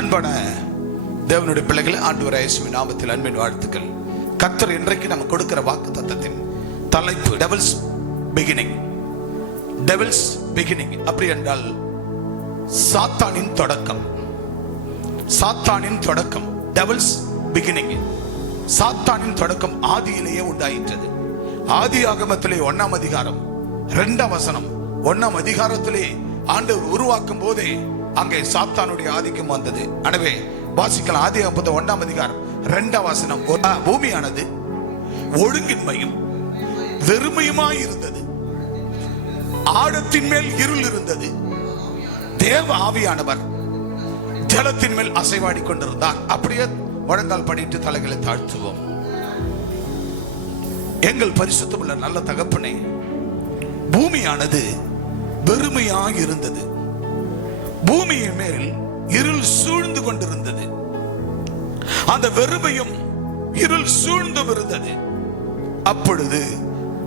அன்பான தேவனுடைய பிள்ளைகளை ஆண்டவர் இயேசுவின் நாமத்தில் அன்பின் வாழ்த்துக்கள். கர்த்தர் இன்றைக்கு நம்ம கொடுக்கிற வாக்கு தத்தத்தின் தலைப்பு டெவில்ஸ் பிகினிங். டெவில்ஸ் பிகினிங் அப்படி என்றால் சாத்தானின் தொடக்கம். சாத்தானின் தொடக்கம் டெவில்ஸ் பிகினிங். சாத்தானின் தொடக்கம் ஆதியிலேயே உண்டாயிற்றது. ஆதி ஆகமத்திலே 1ஆம் அதிகாரம் 2ஆம் வசனம். 1ஆம் அதிகாரத்திலே ஆண்டவர் உருவாக்கும் போதே அங்கே சாத்தானுடைய ஆதிக்கம் வந்தது. எனவே வாசிக்கலாம். ஆதி ஆகமத்து 1ஆம் அதிகாரம் 2ஆம் வசனம். பூமியானது ஒழுங்கின்மையும் வெறுமையுமாய் இருந்தது, ஆழத்தின் மேல் இருள் இருந்தது, தேவ ஆவியானவர் ஜலத்தின் மேல் அசைவாடி கொண்டிருந்தார். அப்படியே முழங்கால் படிட்டு தலைகளை தாழ்த்துவோம். எங்கள் பரிசுத்தமுள்ள நல்ல தகப்பனே, பூமியானது வெறுமையாக இருந்தது, பூமியின் மேல் இருள் சூழ்ந்து கொண்டிருந்தது, அந்த வெறுமையும் இருள் சூழ்ந்தும் இருந்தது. அப்பொழுது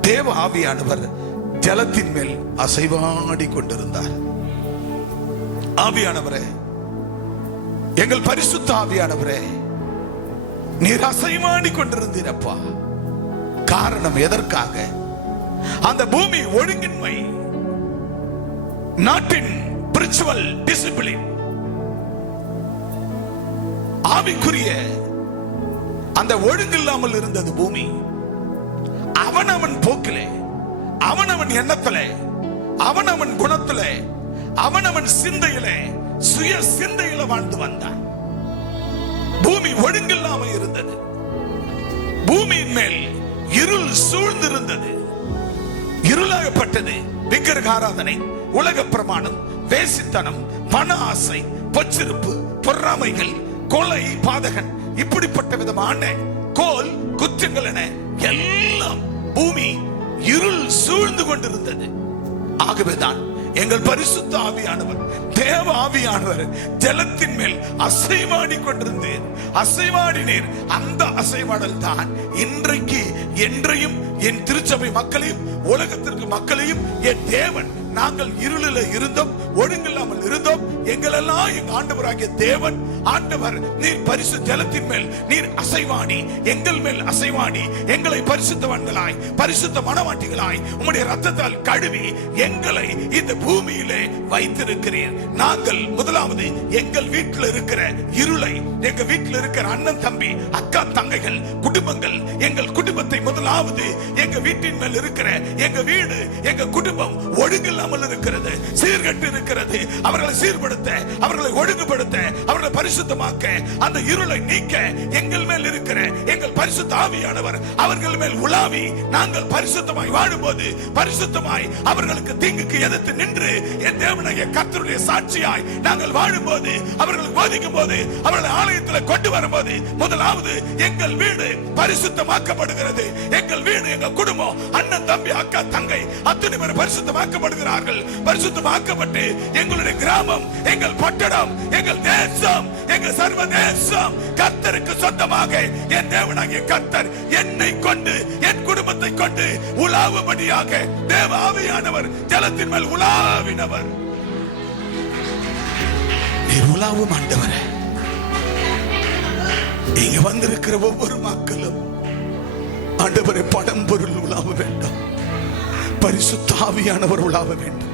தேவ ஆவியானவர் ஜலத்தின் மேல் அசைவாடி கொண்டிருந்தார். ஆவியானவரே, எங்கள் பரிசுத்த ஆவியானவரே, நீர் அசைவாடி கொண்டிருந்தீரப்பா. காரணம் எதற்காக? அந்த பூமி ஒழுங்கின்மை, நாட்டின் ஸ்பிரிச்சுவல் டிசிப்ளின், ஆவிக்குரிய அந்த ஒழுங்கில்லாமல் இருந்தது பூமி. அவனவன் போக்கிலே, அவனவன் எண்ணத்திலே, அவனவன் குணத்திலே, அவனவன் சிந்தையிலே, சுய சிந்தையில வாழ்ந்து வந்தான். பூமி ஒழுங்கில்லாமல் இருந்தது. பூமியின் மேல் இருள் சூழ்ந்திருந்தது. இருளாகப்பட்டது. விக்கிரக ஆராதனை, உலக பிரமாணம், வேசித்தனம், பண ஆசை, பொச்சிருப்பு, பொறாமைகள், கொலை, பாதகன், இப்படிப்பட்ட விதமான கோல் குற்றங்கள் என எல்லாம் பூமி இருள் சூழ்ந்து கொண்டிருந்தது. ஆகவேதான் எங்கள் பரிசுத்த ஆவியானவர், தேவ ஆவியானவர் ஜலத்தின் மேல் அசைவாடி கொண்டிருந்தேன். அசைவாடினீர். அந்த அசைவாடல் தான் இன்றைக்கு என்றையும் என் திருச்சபை மக்களையும் உலகத்திற்கு மக்களையும் என் தேவன், நாங்கள் இருளில் இருந்தோம், ஒழுங்கில்லாமல் இருந்தோம், எங்களெல்லாம் எங்க ஆண்டவராகிய தேவன் ஆண்டவர் நீர் பரிசு ஜலத்தின் மேல் நீர் அசைவாடி, எங்கள் மேல் அசைவாடி, எங்களை பரிசுத்தவான்களாய், பரிசுத்த மனவாட்டிகளாய் உம்முடைய ரத்தத்தால் கழுவி எங்களை இந்த பூமியிலே வைத்திருக்கிறீர். நாங்கள் முதலாவது எங்கள் வீட்டில் இருக்கிற இருளை, எங்க வீட்டில் இருக்கிற அண்ணன் தம்பி அக்கா தங்கைகள் குடும்பங்கள், எங்கள் குடும்பத்தை முதலாவது எங்க வீட்டின் மேல் இருக்கிற எங்க வீடு, எங்க குடும்பம் ஒழுங்கில்லாமல் இருக்கிறது, சீர்கட்டு இருக்கிறது. அவர்களை சீர்படுத்த, அவர்களை ஒழுங்குபடுத்த, அவர்களை பரிசுத்தமாக்க, அந்த இருளை நீக்க எங்கள் மேல் இருக்கிற எங்கள் பரிசுத்த ஆவியானவர் அவர்கள் மேல் உலாவி நாங்கள் பரிசுத்தமாய் வாழும்போது, பரிசுத்தமாய் அவர்களுக்கு தீங்குக்கு எதிர்த்து நின்று என் தேவனாகிய கர்த்தருடைய சாட்சியாய் நாங்கள் வாழும்போது, அவர்களுக்கு போதிக்கும் போது, அவர்களை ஆலயத்தில் கொண்டு வரும்போது, முதலாவது எங்கள் வீடு பரிசுத்தமாக்கப்படுகிறது. எங்கள் வீடு, எங்கள் குடும்பம், அண்ணன் தம்பி அக்கா தங்கை அத்தனை பேர் பரிசுத்தமாக்கப்படுகிறார்கள். பரிசுத்தமாக்கப்பட்டு எங்களுடைய கிராமம், எங்கள் பட்டணம், எங்கள் தேசம், எங்கள் சர்வதேசம் கர்த்தருக்கு சொந்தமாக என் தேவனாகிய கர்த்தர் என்னை கொண்டு, என் குடும்பத்தை கொண்டு உலாவும்படியாக தேவ ஆவியானவர் ஜலத்தின் மேல் உலாவினவர். நீர் உலாவும் ஆண்டவரே. இங்க வந்திருக்கிற ஒவ்வொரு மக்களும் ஆண்டவரை படம் பொருள் உலாவ வேண்டும், பரிசுத்த ஆவியானவர் உலாவ வேண்டும்.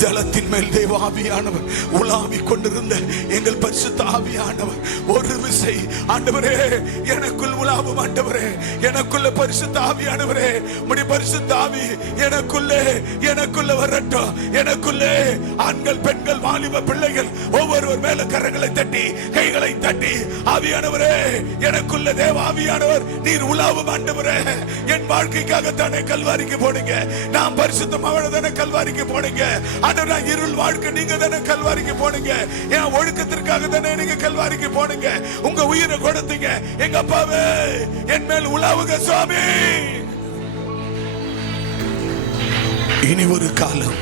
ஜலத்தின் மேல் தேவ ஆவியானவர் உலாவி கொண்டிருந்த எங்கள் பரிசுத்த ஆவியானவர் ஒரு விசை ஆண்டவரே எனக்குள் உலாவும் ஆண்டவரே, எனக்குள்ள பரிசுத்த ஆவியானவரே, உம்முடைய பரிசுத்த ஆவி எனக்குள்ள வரட்டும். எனக்குள்ளே ஆண்கள், பெண்கள், வாலிப பிள்ளைகள் ஒவ்வொருவர் மேல கரங்களை தட்டி, கைகளை தட்டி, ஆவியானவரே எனக்குள்ள தேவ ஆவியானவர் நீர் உலாவும் ஆண்டவரே. என் வாழ்க்கைக்காக தானே கல்வாரிக்கு போனீங்க, நாம் பரிசுத்தமாக தானே கல்வாரிக்கு போனீங்க. ஆண்டவரே, இருள் வாழ்க்கை நீங்க தானே கல்வாரிக்கு போனீங்க. என் ஒழுக்கத்திற்காக தானே நீங்க கல்வாரிக்கு போனீங்க. உங்க உயிரை கொடுத்தீங்க. எங்க அப்பாவே என் மேல் உலாவுக சுவாமி. இனி ஒரு காலம்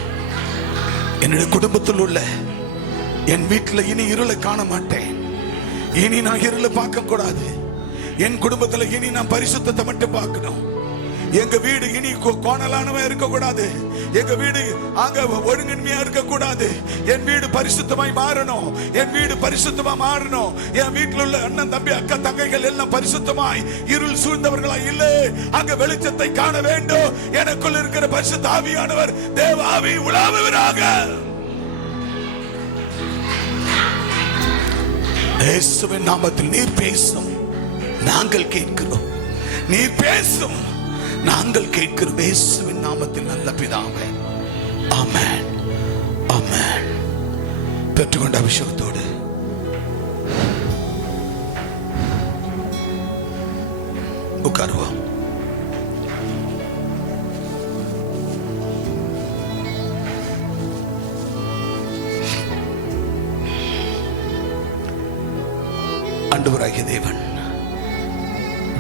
என்னுடைய குடும்பத்தில் உள்ள என் வீட்டில் இனி இருளை காண மாட்டேன். இனி நான் இருளை பார்க்க கூடாது. என் குடும்பத்தில் இனி நான் பரிசுத்தத்தை மட்டும் பார்க்கணும். எங்க வீடு இனி கோணலானவன் இருக்க கூடாது. எங்க வீடு அங்க ஒழுங்கின்மையா இருக்க கூடாது. என் வீடு பரிசுத்தமாய் மாறணும். என் வீடு பரிசுத்தமா மாறணும். என் வீட்டில் உள்ள அண்ணன் தம்பி அக்கா தங்கைகள் எல்லாம் பரிசுத்தமாய் இருள் சூழ்ந்தவர்களா இல்லை, அங்க வெளிச்சத்தை காண வேண்டும். எனக்குள்ள இருக்கிற பரிசுத்த ஆவியானவர் தேவ ஆவி உலாவுவராக. இயேசுவின் நாமத்தில் நீர் பேசும், நாங்கள் கேட்கிறோம். நீர் பேசும், நாங்கள் கேட்கிறோம். இயேசுவின் நாமத்தில் நல்ல பிதாவே, ஆமென், ஆமென். பெற்றுக்கொண்ட அபிஷேகத்தோடு உட்காருவோம். ஆண்டவராகிய தேவன்,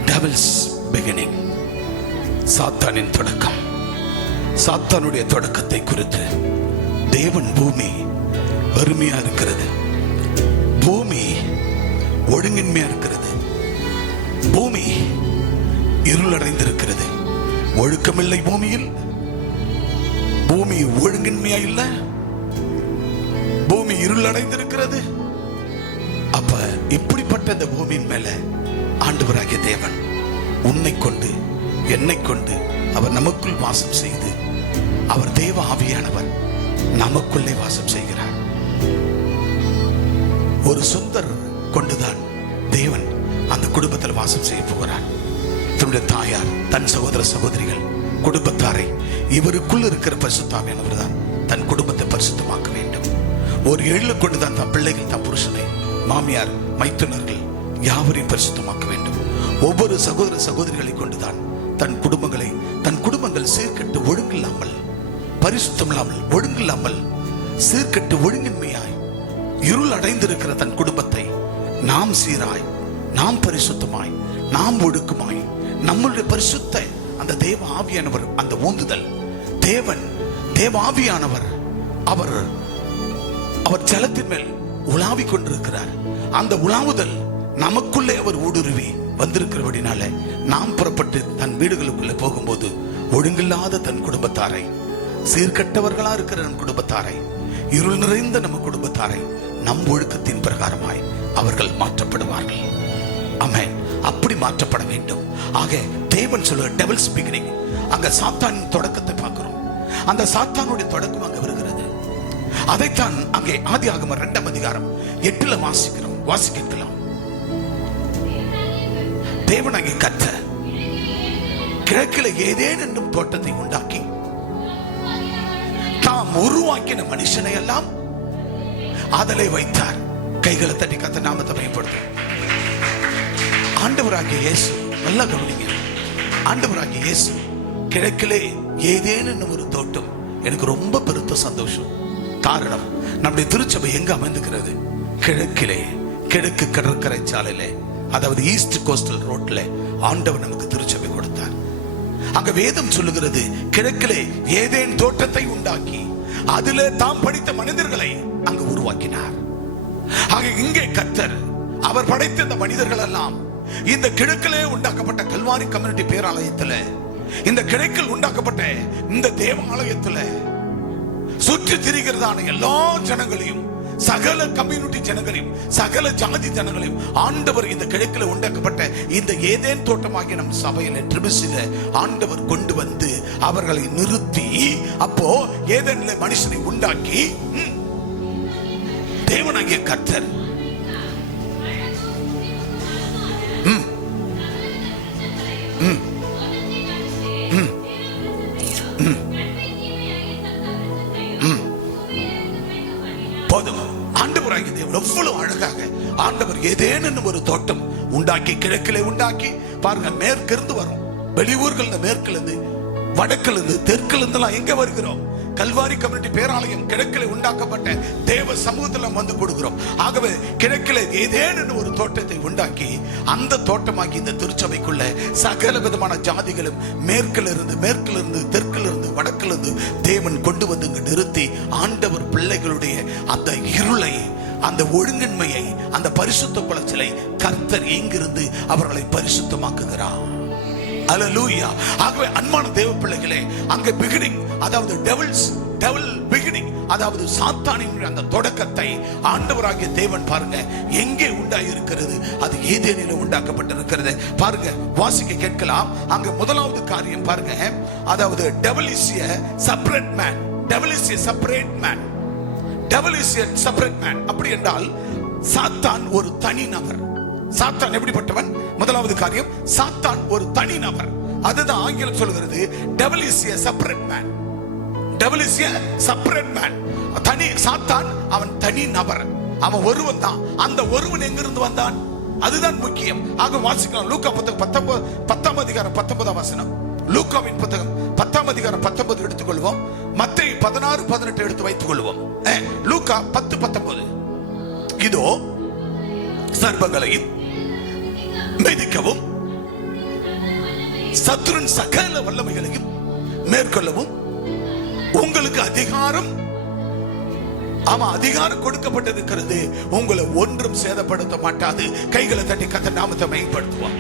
டெவில்ஸ் பிகினிங், சாத்தானின் தொடக்கம், சாத்தானுடைய தொடக்கத்தை குறித்து தேவன் பூமி வறுமையா இருக்கிறது, பூமி ஒழுங்கின்மையா இருக்கிறது, பூமி இருளடைந்திருக்கிறது, ஒழுக்கமில்லை பூமியில், பூமி ஒழுங்கின்மையா இல்ல, பூமி இருளடைந்திருக்கிறது. அப்ப இப்படிப்பட்ட இந்த பூமியின் மேல ஆண்டவராகிய தேவன் உன்னை கொண்டு என்னை கொண்டு அவர் நமக்குள் வாசம் செய்து, அவர் தேவ ஆவியானவர் நமக்குள்ளே வாசம் செய்கிறார். ஒரு சுந்தர் கொண்டுதான் தேவன் அந்த குடும்பத்தில் வாசம் செய்ய போகிறார். தன்னுடைய தாயார், தன் சகோதர சகோதரிகள், குடும்பத்தாரை இவருக்குள் இருக்கிற பரிசுத்த ஆவியானவர் தான் தன் குடும்பத்தை பரிசுத்தமாக்க வேண்டும். ஒரு எள்ளு கொண்டுதான் தன் பிள்ளைகள், தன் புருஷனை, மாமியார், மைத்துனர்கள் யாவரையும் பரிசுத்தமாக்க வேண்டும். ஒவ்வொரு சகோதர சகோதரிகளை கொண்டுதான் தன் குடும்பங்கள் சீர்கட்டு ஒழுங்கில்லாமல், பரிசுத்தம் இல்லாமல், ஒழுங்கில்லாமல், சீர்கட்டு ஒழுங்கின்மையாய் இருள் அடைந்திருக்கிற தன் குடும்பத்தை நாம் சீராய், நாம் பரிசுத்தமாய், நாம் ஒழுக்கமாய், நம்முடைய பரிசுத்த அந்த தேவ ஆவியானவர், அந்த ஊந்துதல் தேவன், தேவ ஆவியானவர் அவர் ஜலத்தின் மேல் உலாவிக் கொண்டிருக்கிறார். அந்த உலாவுதல் நமக்குள்ளே அவர் ஊடுருவி வந்திருக்கிறபடினால நாம் புறப்பட்டு தன் வீடுகளுக்குள்ளே போகும்போது ஒழுங்கில்லாத தன் குடும்பத்தாரை, சீர்கட்டவர்களா இருக்கிற நம் குடும்பத்தாரை, இருள் நிறைந்த நம்ம குடும்பத்தாரை நம் ஒழுக்கத்தின் பிரகாரமாய் அவர்கள் மாற்றப்படுவார்கள். ஆமென். அப்படி மாற்றப்பட வேண்டும். ஆக தேவன் சொல்ற டெவில்ஸ் பிகினிங், அங்க சாத்தானின் தொடக்கத்தை பார்க்கிறோம். அந்த சாத்தானுடைய தொடக்கம் அங்க வருகிறது. அதைத்தான் அங்கே ஆதியாகமம் 2ஆம் அதிகாரம் 8 வாசிக்கலாம். தேவன் அங்கே கர்த்தர் கிழக்கில ஏதேன் என்னும் தோட்டத்தை உண்டாக்கி தாம் உருவாக்கின மனுஷனை எல்லாம் அதிலே வைத்தார். கைகளை தட்டி கர்த்தர் நாமத்தை பயன்படுத்தும். ஆண்டவராகிய இயேசு, நல்லா கவனிங்க, ஆண்டவராகிய இயேசு கிழக்கிலே ஏதேன் என்னும் ஒரு தோட்டம். எனக்கு ரொம்ப பெருத்த சந்தோஷம். காரணம், நம்முடைய திருச்சபை எங்க அமைந்துகிறது? கிழக்கிலே, கிழக்கு கடற்கரை சாலையிலே, அதாவது ஈஸ்ட் கோஸ்டல் ரோட்ல ஆண்டவர் நமக்கு திருச்சபை கொடுத்தார். அங்க வேதம் சொல்லுகிறது, கிழக்கிலே ஏதேன் தோட்டத்தை உண்டாக்கி அதிலே தாம் படித்த மனிதர்களை அங்கு உருவாக்கினார். ஆக இங்கே கர்த்தர் அவர் படைத்த இந்த மனிதர்கள் எல்லாம் இந்த கிழக்கிலே உண்டாக்கப்பட்ட கல்வாரி கம்யூனிட்டி பேராலயத்துல, இந்த கிழக்கில் உண்டாக்கப்பட்ட இந்த தேவாலயத்துல சுற்றி திரிகிறதான எல்லா ஜனங்களையும், சகல கம்யூனிட்டி ஜனங்களையும், சகல ஜாதி ஜனங்களையும் ஆண்டவர் இந்த கிழக்கில் உண்டாக்கப்பட்ட இந்த ஏதேன் தோட்டமாகிய நம் சபையில ட்ரிபிசில ஆண்டவர் கொண்டு வந்து அவர்களை நிறுத்தி, அப்போ ஏதேன்ல மனுஷனை உண்டாக்கி தேவனாகிய கர்த்தர் எவ்வளவு அழகாக ஆண்டவர் ஏதேன் ஒரு தோட்டம் உண்டாக்கி கிழக்கிலே உண்டாக்கி பாருங்க. மேற்கிருந்து வரும், வெளியூர்கள் மேற்குல இருந்து, வடக்குல இருந்து, தெற்குல இருந்து எங்க வருகிறோம்? கல்வாரி கம்யூனிட்டி பேராலயம் கிழக்கிலே உண்டாக்கப்பட்ட தேவ சமூகத்தில் வந்து கொடுக்கிறோம். ஆகவே கிழக்கிலே ஏதேன் ஒரு தோட்டத்தை உண்டாக்கி அந்த தோட்டமாக்கி இந்த திருச்சபைக்குள்ள சகல விதமான ஜாதிகளும் மேற்குல இருந்து தெற்குல இருந்து வடக்குல இருந்து தேவன் கொண்டு வந்து நிறுத்தி ஆண்டவர் பிள்ளைகளுடைய அந்த இருளை, அந்த ஒழுங்கின்மையை, அந்த பரிசுத்த குலைச்சலை கர்த்தர் எங்கிருந்து அவர்களை பரிசுத்தமாக்குகிறார். அல்லேலூயா. ஆகவே அன்பான தேவ பிள்ளைகளே, அங்க பிகினிங், அதாவது டெவில் பிகினிங், அதாவது சாத்தானின் அந்த தொடக்கத்தை ஆண்டவராகிய தேவன் பாருங்க எங்கே உண்டாயிருக்கிறது, அது ஏதேனிலே உண்டாக்கப்பட்டிருக்கிறது. பாருங்க, வாசிக்க கேட்கலாம். அங்க முதலாவது காரியம் பாருங்க, அதாவது devil is a separate man. devil is a separate man. devil is a separate man. அப்படி என்றால் சாத்தான் ஒரு தனி நபர். சாத்தான் எப்படிப்பட்டவன்? முதலாவது காரியம், சாத்தான் ஒரு தனி நபர். அதுதான் ஆங்கிலம் சொல்கிறது devil is a separate man. devil is a separate man. தனி சாத்தான் அவன் தனி நபர், அவன் ஒருவன் தான். அந்த ஒருவன் எங்கிருந்து வந்தான்? அதுதான் முக்கியம். ஆக வாசிக்கலாம் லூக்கா புத்தகம் 10ஆம் அதிகாரம் 19ஆம் வசனம். லூக்காவின் புத்தகம் 10ஆம் அதிகாரம் 19 எடுத்துக்கொள்வோம். மத்தேயு 16-18 எடுத்து வைத்துக் கொள்வோம். லூக்கா 10-19. இதோ சர்ப்பங்களையும் மிதிக்கவும் சத்துருவின் சகல வல்லமைகளையும் மேற்கொள்ளவும் உங்களுக்கு அதிகாரம் கொடுக்கப்பட்டிருக்கிறது, உங்களை ஒன்றும் சேதப்படுத்த மாட்டாது. கைகளை தட்டி கர்த்தர் நாமத்தை மகிமைப்படுத்துவோம்.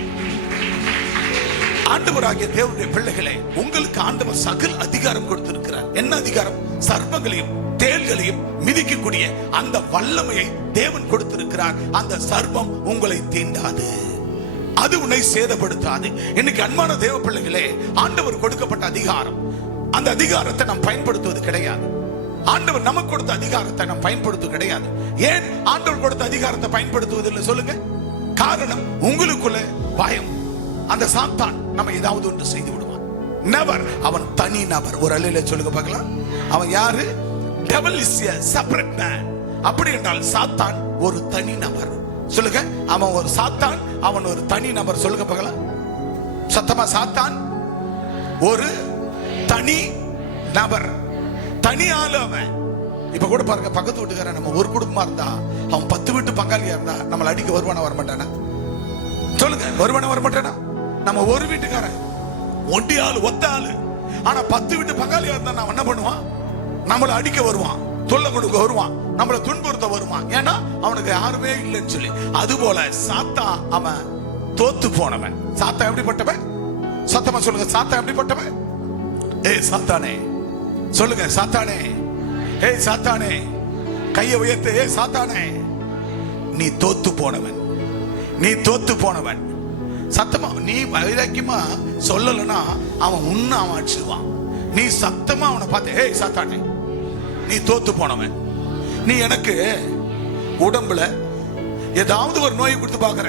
ஆண்டவராகிய தேவனுடைய பிள்ளைகளே, உங்களுக்கு ஆண்டவர் சகல அதிகாரம் கொடுத்திருக்கிறார். என்ன அதிகாரம்? சர்ப்பங்களையும் தேள்களையும் மிதிக்கக்கூடிய அந்த வல்லமையை தேவன் கொடுத்திருக்கிறார். அந்த சர்ப்பம் உங்களை தீண்டாது, அது உன்னை சேதப்படுத்தாது. இன்னைக்கு அன்பான தேவ பிள்ளைகளே, ஆண்டவர் கொடுக்கப்பட்ட அதிகாரம், அந்த அதிகாரத்தை நாம் பயன்படுத்துவது கிடையாது. ஆண்டவர் நமக்கு கொடுத்த அதிகாரத்தை நாம் பயன்படுத்துவது கிடையாது. ஏன் ஆண்டவர் கொடுத்த அதிகாரத்தை பயன்படுத்துவதில்லை சொல்லுங்க? காரணம், உங்களுக்குள்ள பயம். அந்த சாத்தான் நம்ம ஏதாவது ஒன்று செய்து விடுவான். நபர், அவன் தனி நபர். ஒரு அல்லையில சொல்லுங்க பார்க்கலாம். அவன் யாரு? devil is a separate man. அப்படி என்றால் சாத்தான் ஒரு தனி நபர். சொல்லுங்க, அவன் ஒரு சாத்தான், அவன் ஒரு தனி நபர். சொல்லுங்க பார்க்கலாம் சத்தமா. சாத்தான் ஒரு தனி நபர், தனி ஆளு அவன். இப்ப கூட பாருங்க, பக்கத்து வீட்டுக்காரன் நம்ம ஒரு குடும்பமா இருந்தா, அவன் 10 வீட்டு பங்காளியா இருந்தா நம்மள அடிக்க வருவானா வரமாட்டானா? சொல்லுங்க, வருவானா வரமாட்டானா? நம்ம ஒரு வீட்டுக்காரன் ஒண்டி ஆளு, ஒத்த ஆளு, ஆனா 10 வீட்டு பங்காளியா இருந்தா நான் என்ன பண்ணுவான்? நம்மள அடிக்க வருவான், தொல்லை கொடுக்க வருவான், நம்மள துன்புறுத்த வருவான். ஏன்னா அவனுக்கு யாருமே இல்லைன்னு சொல்லி. அது போல சாத்தான் அவன் தோத்து போனவன். சாத்தான் எப்படிப்பட்டவன்? சத்தமா சொல்லுங்க, சாத்தான் எப்படிப்பட்டவன்? ஏய் சாத்தானே, சொல்லுங்க சாத்தானே, ஏய் சாத்தானே, கையை உயர்த்து. ஏய் சாத்தானே, நீ தோத்து போனவன், நீ தோத்து போனவன். சத்தமா நீ வைராக்கியமா சொல்லலன்னா அவன் உன்ன அவன் அடிச்சிடுவான். நீ சத்தமா அவனை பார்த்து, ஏய் சாத்தானே, நீ தோத்து போனவன். நீ எனக்கு உடம்புல ஏதாவது ஒரு நோயை கொடுத்து பாக்குற,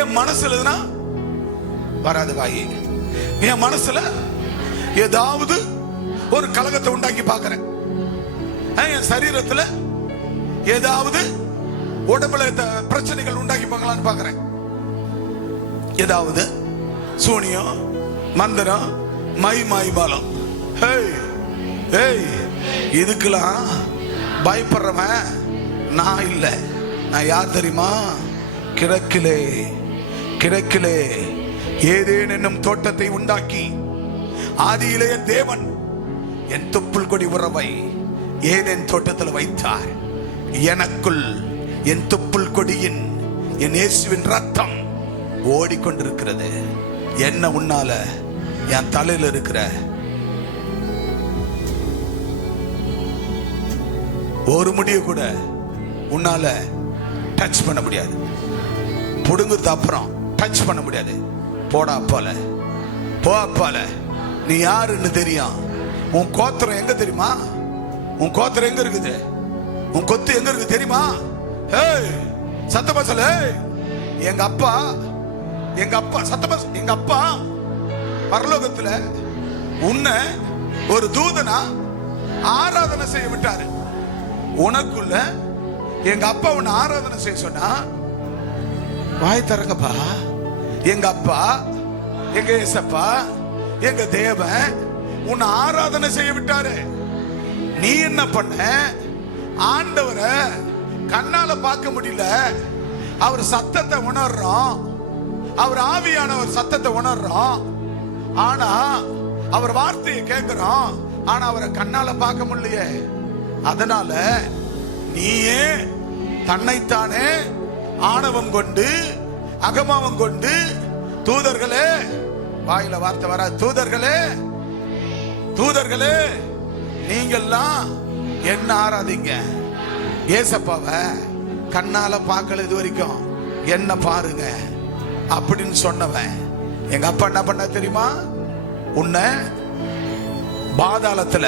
என் மனசுல வராது வாயி, என் மனசுல ஏதாவது ஒரு கலகத்தை உண்டாக்கி பாக்குறேன், என் சரீரத்துல ஏதாவது உடம்புல பிரச்சனைகள் உண்டாக்கி பார்க்கலான்னு பாக்குறேன். ஏதாவது சூனியம், மந்திரம், மாய்பாலம். இதுக்கெல்லாம் பயப்படுறவன் நான் இல்ல. நான் யார் தெரியுமா? கிழக்கிலே ஏதேன் என்னும் தோட்டத்தை உண்டாக்கி ஆதியிலே தேவன் என் தொப்புள் கொடி உறவை ஏதேன் தோட்டத்தில் வைத்தார். எனக்குள் என் தொப்புள் கொடியின் என் இயேசுவின் ரத்தம் ஓடிக்கொண்டிருக்கிறது. என்ன உன்னால என் தலையில இருக்கிற ஒரு முடிய கூட உன்னால டச் பண்ண முடியாது. புடுங்குறது அப்புறம் டச் பண்ண முடியாது. போடா அப்பால, போ அப்பால. நீ யாருன்னு தெரியும். உன் கோத்திரம் எங்க தெரியுமா? உன் கோத்திரம் எங்க இருக்குது? உன் கொத்து எங்க இருக்கு தெரியுமா? சத்தமா சொல்ல. எங்க அப்பா சத்தமா, எங்க அப்பா பரலோகத்துல உன்னை ஒரு தூதனா ஆராதனை செய்ய விட்டாரு. உனக்குள்ள எங்க அப்பா உன்னை ஆராதனை செய்ய சொன்னா வாய் தரங்கப்பா. எங்க அப்பா, எங்க ஏசப்பா, எங்க தேவன் உன்னை ஆராதனை செய்ய விட்டாரு. நீ என்ன பண்ண? ஆண்டவரை கண்ணால பார்க்க முடியல, அவர் சத்தத்தை உணர்றோம், அவர் ஆவியானவர் சத்தத்தை உணர்றோம், ஆனா அவர் வார்த்தையை கேட்கிறோம், ஆனா அவரை கண்ணால பார்க்க முடியலையே. அதனால நீயே தன்னைத்தானே ஆணவம் கொண்டு அகமாவம் கொண்டு, தூதர்களே வாயில வார்த்தை வர, தூதர்களே தூதர்களே நீங்கெல்லாம் என்ன ஆராதிங்க. ஏசப்பாவை கண்ணால பார்க்கல இது வரைக்கும், என்ன பாருங்க அப்படின்னு சொன்னவன் எங்க அப்பா என்ன பண்ண தெரியுமா? உன்னை பாதாளத்துல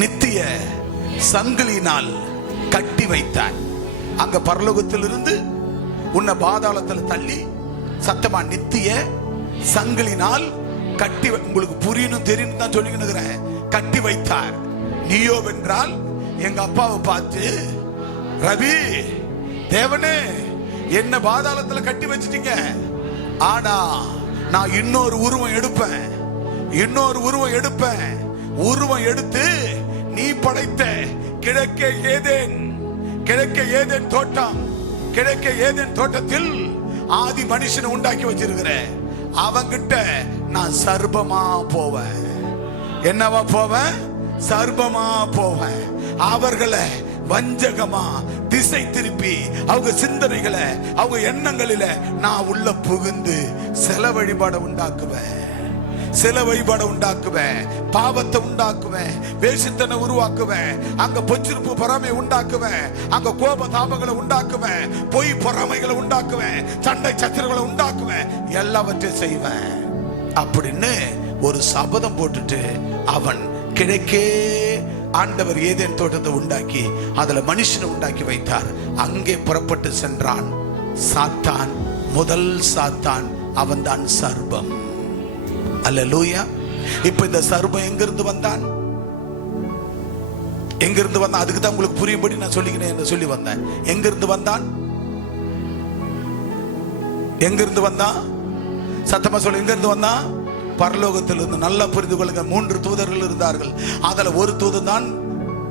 நித்திய சங்கிலினால் கட்டி வைத்தான். அங்க பரலோகத்திலிருந்து உன்னை பாதாளத்துல தள்ளி சத்தமா நித்திய சங்கிலினால் கட்டி, உங்களுக்கு புரியணும் தெரியும் தான் சொல்லிக்கிறேன், கட்டி வைத்தார். நீயோ வென்றால் எங்க அப்பாவை பார்த்து, ரவி தேவனே என்ன பாதாளத்துல கட்டி வச்சிட்டீங்க, ஆனா நான் இன்னொரு உருவம் எடுப்பேன், இன்னொரு உருவம் எடுப்பேன். உருவம் எடுத்து நீ படைத்த கிழக்கே ஏதேன், கிழக்கே ஏதேன் தோட்டம், கிழக்கே ஏதேன் தோட்டத்தில் ஆதி மனுஷனை உண்டாக்கி வச்சிருக்கிற அவங்கிட்ட நான் சர்பமா போவேன். என்னவா போவேன்? சர்பமா போவேன். அவர்களை வஞ்சகமா திசை திருப்பி அவங்க சிந்தனைகளை அவங்க எண்ணங்களில நான் உள்ள புகுந்து சில வழிபாட உண்டாக்குவேன், சில வழிபாட உண்டாக்குவேன், பாவத்தை உண்டாக்குவேன், வேசித்தனை உருவாக்குவேன், அங்க பொச்சிருப்பு பொறாமை உண்டாக்குவேன், அங்க கோப தாபங்களை உண்டாக்குவேன், பொய் பொறாமைகளை உண்டாக்குவேன், சண்டை சச்சரவுகளை உண்டாக்குவேன், எல்லாவற்றையும் செய்வேன் அப்படின்னு ஒரு சபதம் போட்டுட்டு அவன் கிழக்கே ஆண்டவர் ஏதேன் தோட்டத்தை உண்டாக்கி அதுல மனுஷனை உண்டாக்கி வைத்தார். அங்கே புறப்பட்டு சென்றான் சாத்தான். முதல் சாத்தான் அவன் தான் சர்பம். அல்லேலூயா. இப்ப இந்த சர்பம் எங்கிருந்து வந்தான்? எங்கிருந்து வந்தான்? அதுக்கு தான் உங்களுக்கு புரியும்படி நான் சொல்லிக்கிறேன் சொல்லி வந்தேன். எங்கிருந்து வந்தான்? எங்கிருந்து வந்தான்? சத்தமா சொல்லு. எங்கிருந்து வந்தான்? பரலோகத்திலிருந்து. நல்லா புரிந்து கொள்ளுங்க. 3 தூதர்கள் இருந்தார்கள். அதுல ஒரு தூதன் தான்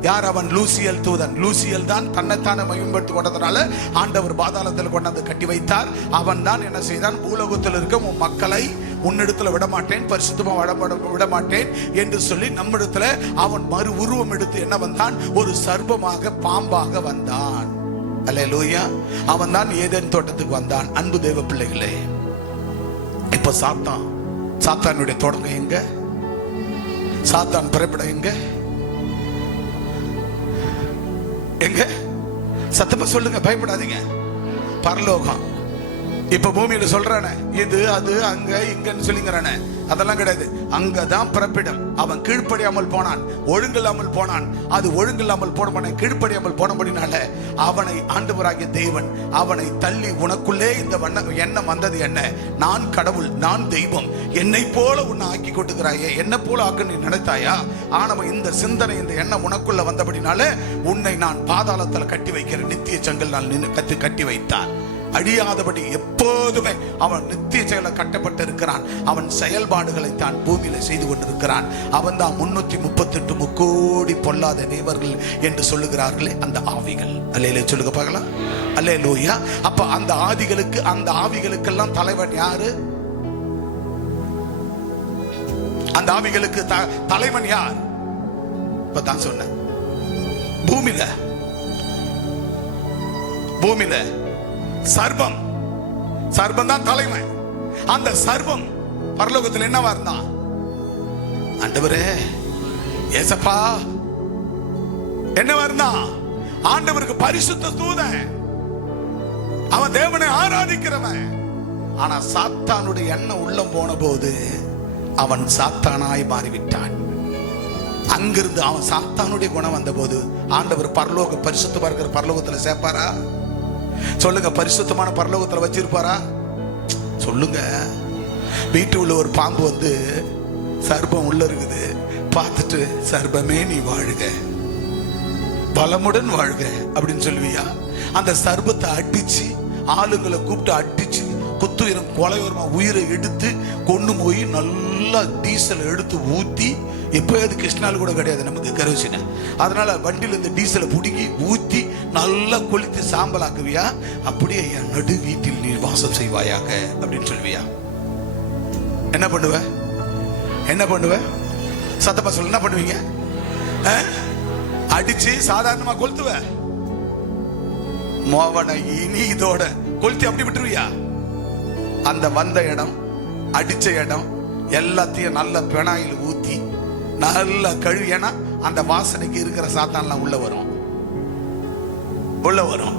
யார்? அவன் லூசியல் தூதன். லூசியல் தான் தன்னைத்தானே மகிமைப்படுத்தி கொண்டதனால ஆண்டவர் பாதாளத்தில் கொண்டாந்து கட்டி வைத்தார். அவன் தான் என்ன செய்தான்? பூலோகத்தில் இருக்க உன் மக்களை உன்னிடத்துல விடமாட்டேன், பரிசுத்தமா விடமாட்டேன் என்று சொல்லி நம்மிடத்துல அவன் மறு உருவம் எடுத்து என்ன வந்தான்? ஒரு சர்ப்பமாக, பாம்பாக வந்தான். அல்லேலூயா. அவன் தான் ஏதேன் தோட்டத்துக்கு வந்தான். அன்பு தேவ பிள்ளைகளே, இப்ப சாத்தானுடைய தொடக்கம் எங்க? சாத்தான் பிறப்பிடம் எங்க? எங்க? சத்தமா சொல்லுங்க, பயப்படாதீங்க. பரலோகம். இப்ப பூமியில சொல்றானே இது அது அங்க இங்கன்னு சொல்லிங்கிறானே, அதெல்லாம் கிடையாது. அங்கதான் பிறப்பிடம். அவன் கீழ்ப்படியாமல் போனான், ஒழுங்கில்லாமல் போனான். அது ஒழுங்கில்லாமல் போன கீழ்ப்படியாமல் போனபடினால அவனை ஆண்டவராகிய தேவன் அவனை தள்ளி, உனக்குள்ளே இந்த எண்ணம் வந்தது என்ன? நான் கடவுள், நான் தெய்வம், என்னை போல உன்னை ஆக்கி கொட்டுகிறாயே, என்ன போல ஆக்க நீ நினைத்தாயா? ஆனவன் இந்த சிந்தனை, இந்த எண்ணம் உனக்குள்ள வந்தபடினால உன்னை நான் பாதாளத்தில் கட்டி வைக்கிறேன். நித்திய சங்கில் நான் கட்டி வைத்தான். அழியாதபடி எப்போதுமே அவன் நித்திய செயல கட்டப்பட்டு இருக்கிறான். அவன் செயல்பாடுகளை தான் பூமியில செய்து கொண்டிருக்கிறான். அவன் தான் 338 முக்கோடி பொல்லாத தேவர்கள் என்று சொல்லுகிறார்களே அந்த ஆவிகள். அல்லேலூயா சொல்லுங்க பார்க்கலாம். அல்லேலூயா. அப்ப அந்த ஆவிகளுக்கெல்லாம் தலைவன் யாரு? அந்த ஆவிகளுக்கு தலைவன் யார்? இப்பதான் சொன்ன. பூமியில சர்பம் தான் தலைமை. அந்த சர்பம் பரலோகத்தில் என்னவா இருந்தான்? ஆண்டவரே ஏசப்பா என்னவா இருந்தான்? ஆண்டவருக்கு பரிசுத்த தூதன். அவன் தேவனை ஆராதிக்கிறவன். ஆனா சாத்தானுடைய எண்ணம் உள்ளம் போன போது அவன் சாத்தானாய் மாறிவிட்டான். அங்கிருந்து அவன் சாத்தானுடைய குணம் வந்த போது ஆண்டவர் பரிசுத்தமா இருக்கிற பரலோகத்துல சேர்ப்பாரா? சொல்லுங்க. பரிசுத்தமான பரலோகத்துல வச்சிருப்பாரா? சொல்லுங்க. வீட்டுக்குள்ள ஒரு பாம்பு வந்து சர்ப்பம் உள்ள இருக்குது, பார்த்துட்டு சர்ப்பமே நீ வாழ்க, பலமுடன் வாழ்க அப்படின்னு சொல்லுவியா? அந்த சர்ப்பத்தை அடிச்சு ஆளுங்களை கூப்பிட்டு அடிச்சு குத்துயிரம் கொலையுரமா உயிரை எடுத்து கொண்டு போய் நல்லா டீசல் எடுத்து ஊத்தி, எப்போயாவது கிருஷ்ணால் கூட கிடையாது நமக்கு கரோசினை, அதனால வண்டியில இந்த டீசலை பிடுங்கி ஊத்தி நல்லா கொளுத்தி சாம்பல் ஆக்குவியா? அப்படியே என் நடு வீட்டில் நீ வாசம் செய்வாயாக அப்படின்னு சொல்லுவியா? என்ன பண்ணுவ? என்ன பண்ணுவ? சத்தமா சொல்ல. என்ன பண்ணுவீங்க? அடிச்சு சாதாரணமா கொளுத்துவ? மோவனை இனி இதோட கொளுத்தி அப்படி விட்டுருவியா? அந்த வந்த இடம் அடிச்ச இடம் எல்லாத்தையும் நல்ல பெனாயில் ஊத்தி நல்ல கழுவி, ஏன்னா அந்த வாசனைக்கு இருக்கிற சாத்தான்லாம் உள்ள வரும்.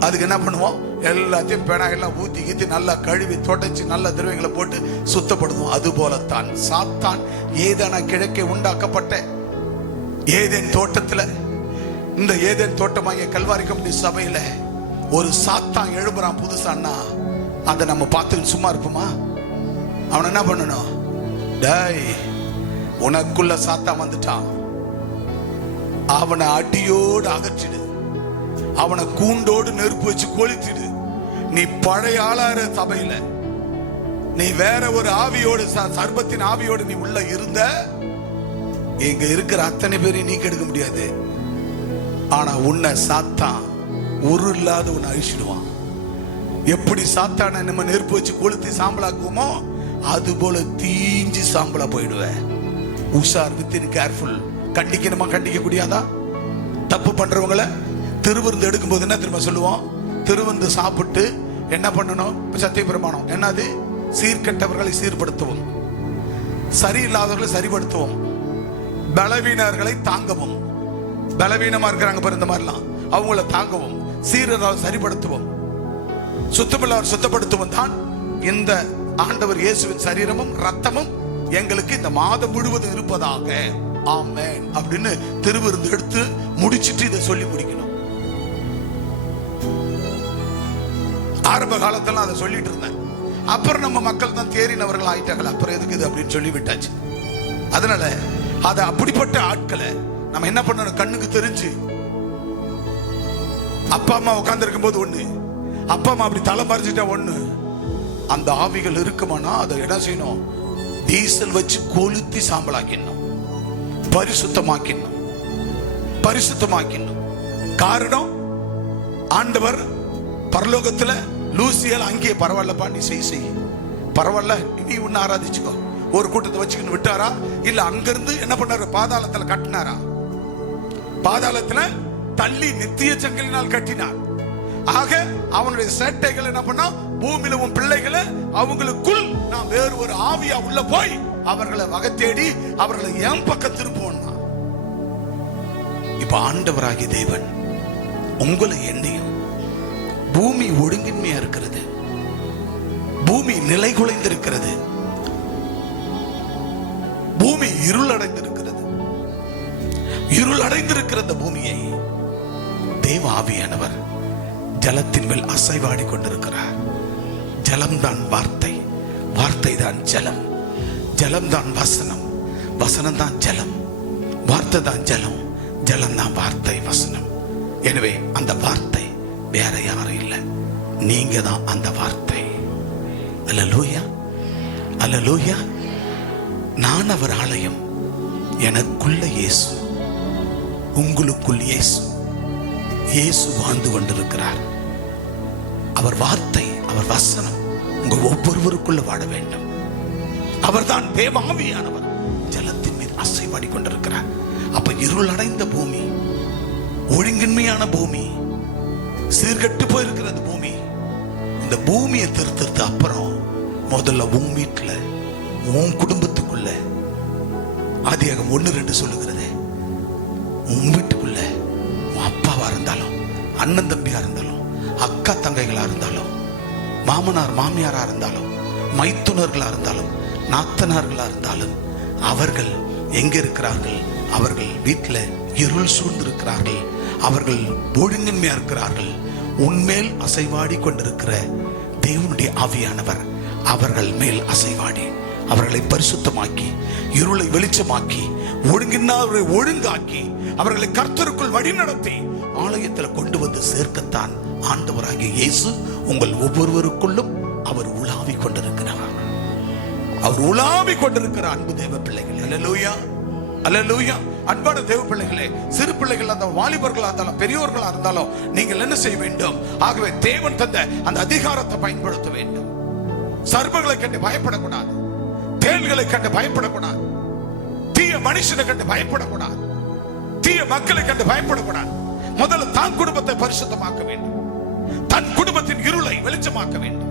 அதுக்கு என்ன பண்ணுவோம், எல்லாத்தையும் பெனாயிலாம் ஊத்தி கீத்தி நல்லா கழுவி தொடச்சி நல்ல திரவியங்களை போட்டு சுத்தப்படுத்தும். அது போலத்தான் சாத்தான் ஏதேனா கிழக்கே உண்டாக்கப்பட்ட ஏதேன் தோட்டத்துல, இந்த ஏதேன் தோட்டமாகிய கல்வாரி கமிட்டி சபையில ஒரு சாத்தான் எழுப்புறான் புதுசான்னா, அதை நம்ம பார்த்து சும்மா இருப்போமா? அவன் என்ன பண்ணணும்? டேய், உனக்குள்ள சாத்தான் வந்துட்டான், அவனை அடியோடு அகற்றிடு, அவனை கூண்டோடு நெருப்பு வச்சு கொளுத்திடு. நீ பழைய ஆளார சபையில நீ வேற ஒரு ஆவியோடு, சர்பத்தின் ஆவியோடு நீ உள்ள இருந்த, இங்க இருக்கிற அத்தனை பேரையும் நீ கெடுக்க முடியாது. ஆனா உன்னை சாத்தான் ஒரு இல்லாத உன்னை அழிச்சிடுவான். எப்படி சாத்தான நம்ம நெருப்பு வச்சு கொளுத்தி சாம்பலாக்குவோமோ அது போல தீஞ்சு சாம்பலா போயிடுவேன். உஷார், வித் கேர்ஃபுல். கண்டிக்கணுமா கண்டிக்க கூடியாதா? தப்பு பண்றவங்களை திருவிருந்து எடுக்கும் போது என்ன திரும்ப சொல்லுவோம்? திருவிருந்து சாப்பிட்டு என்ன பண்ணணும்? சத்திய பிரமாணம் என்னது? சீர்கெட்டவர்களை சீர்படுத்துவோம், சரியில்லாதவர்களை சரிபடுத்துவோம், பலவீனர்களை தாங்கவும். பலவீனமா இருக்கிறாங்க பாரு, இந்த மாதிரிலாம் அவங்கள தாங்கவும், சீரரால் சரிபடுத்துவோம், சுத்தமில்லாத சுத்தப்படுத்துவோம் தான் இந்த ஆண்டவர் இயேசுவின் சரீரமும் ரத்தமும் எங்களுக்கு இந்த மாதம் முழுவதும் இருப்பதாக. ஆமென் அப்படின்னு திருவிருந்து எடுத்து முடிச்சிட்டு இதை சொல்லி முடிக்கணும். ஆரம்ப காலத்துல அதை சொல்லிட்டு இருந்தேன். அப்புறம் நம்ம மக்கள் தான் தேறினவர்கள் ஆயிட்டார்கள், அப்புறம் எதுக்கு இது அப்படின்னு சொல்லி விட்டாச்சு. அதனால அதை அப்படிப்பட்ட ஆட்களை நம்ம என்ன பண்ணணும்? கண்ணுக்கு தெரிஞ்சு அப்பா அம்மா உட்கார்ந்து இருக்கும் போது ஒண்ணு, அப்பா அம்மா அப்படி தலை மறைஞ்சிட்டா ஒண்ணு, அந்த ஆவிகள் இருக்குமானா அதை என்ன செய்யணும்? டீசல் வச்சு கொளுத்தி சாம்பலாக்கிடணும், பரிசுத்தமாக்கிடணும். காரணம், ஆண்டவர் பரலோகத்துல லூசியல் அங்கேயே பரவாயில்லப்பா நீ செய் பரவாயில்ல, நீ உன்னை ஆராதிச்சுக்கோ, ஒரு கூட்டத்தை வச்சுக்கின்னு விட்டாரா? இல்ல அங்கிருந்து என்ன பண்ணாரு? பாதாளத்துல கட்டினாரா? பாதாளத்துல தள்ளி நித்திய சங்கிலினால் கட்டினார். ஆக அவனுடைய சேட்டைகள் என்ன பண்ணா? பூமியில உன் பிள்ளைகளை அவங்களுக்குள் நான் வேறு ஒரு ஆவியா உள்ள போய் அவர்களை வகை தேடி அவர்களை என் பக்கம் திருப்போம். இப்ப ஆண்டவராகிய தேவன் உங்களை என்னையும், பூமி ஒழுங்கின்மையா இருக்கிறது, பூமி நிலை குலைந்திருக்கிறது, பூமி இருளடைந்திருக்கிறது பூமியை தேவ ஆவியானவர் ஜலத்தின் மேல் அசைவாடி கொண்டிருக்கிறார். ஜலம்தான் வார்த்தை, வார்த்தை தான் ஜலம், ஜலம் தான் வசனம், வசனம் தான் ஜலம், வார்த்தை தான் ஜலம், ஜலம் தான் வார்த்தை வசனம். எனவே அந்த வார்த்தை வேற யாரும் இல்லை, நீங்க தான் அந்த வார்த்தை. அல்லேலூயா, அல்லேலூயா. நான் அவர் ஆலயம், எனக்குள்ள இயேசு, உங்களுக்குள் இயேசு. இயேசு வாழ்ந்து கொண்டிருக்கிறார். அவர் வார்த்தை, அவர் வசனம் உங்க ஒவ்வொருவருக்குள்ள வாழ வேண்டும். அவர்தான் தேவாவியானவர் ஜலத்தின் மீது அசைவாடி கொண்டிருக்கிறார். அப்ப இருளடைந்த பூமி, ஒழுங்கின்மையான பூமி, சீர்கெட்டு போயிருக்கிறது பூமி. இந்த பூமியை திருத்தறது அப்புறம் முதல்ல உன் வீட்டுல, உன் குடும்பத்துக்குள்ள, ஆதியாகமம் 1:2 சொல்லுகிறது, உன் வீட்டுக்குள்ள உன் அப்பாவா இருந்தாலும், அண்ணன் தம்பியா இருந்தாலும், அக்கா தங்கைகளா இருந்தாலும், மாமனார் மாமியாரா இருந்தாலும், மைத்துனர்களா இருந்தாலும், நாத்தனார்களா இருந்தாலும், அவர்கள் எங்க இருக்கிறார்கள்? அவர்கள் வீட்டில் இருள் சூழ்ந்திருக்கிறார்கள், அவர்கள் ஒழுங்கின்மையா இருக்கிறார்கள். உன்மேல் அசைவாடி கொண்டிருக்கிற தேவனுடைய ஆவியானவர் அவர்கள் மேல் அசைவாடி அவர்களை பரிசுத்தமாக்கி, இருளை வெளிச்சமாக்கி, ஒழுங்கினாரை ஒழுங்காக்கி, அவர்களை கர்த்தருக்குள் வழி நடத்தி ஆலயத்தில் கொண்டு வந்து சேர்க்கத்தான் ஆண்டவராகிய இயேசு உங்கள் ஒவ்வொருவருக்குள்ளும் அவர் உலாவி கொண்டிருக்கிறார். அவர் உலாவி கொண்டிருக்கிற அன்பு தேவ பிள்ளைகள். அல்லேலூயா, அல்லேலூயா. அன்பான தேவ பிள்ளைகளே, சிறு பிள்ளைகள் இருந்தாலும், வாலிபர்களா இருந்தாலும், பெரியோர்களா இருந்தாலும், நீங்கள் என்ன செய்ய வேண்டும்? ஆகவே தேவன் தந்த அந்த அதிகாரத்தை பயன்படுத்த வேண்டும். சர்ப்பங்களை கண்டு பயப்படக்கூடாது, தேள்களை கண்டு பயப்படக்கூடாது, தீய மனுஷனை கண்டு பயப்படக்கூடாது, தீய மக்களை கண்டு பயப்படக்கூடாது. முதல்ல தான் குடும்பத்தை பரிசுத்தமாக்க வேண்டும், தன் குடும்பத்தின் இருளை வெளிச்சமாக்க வேண்டும்.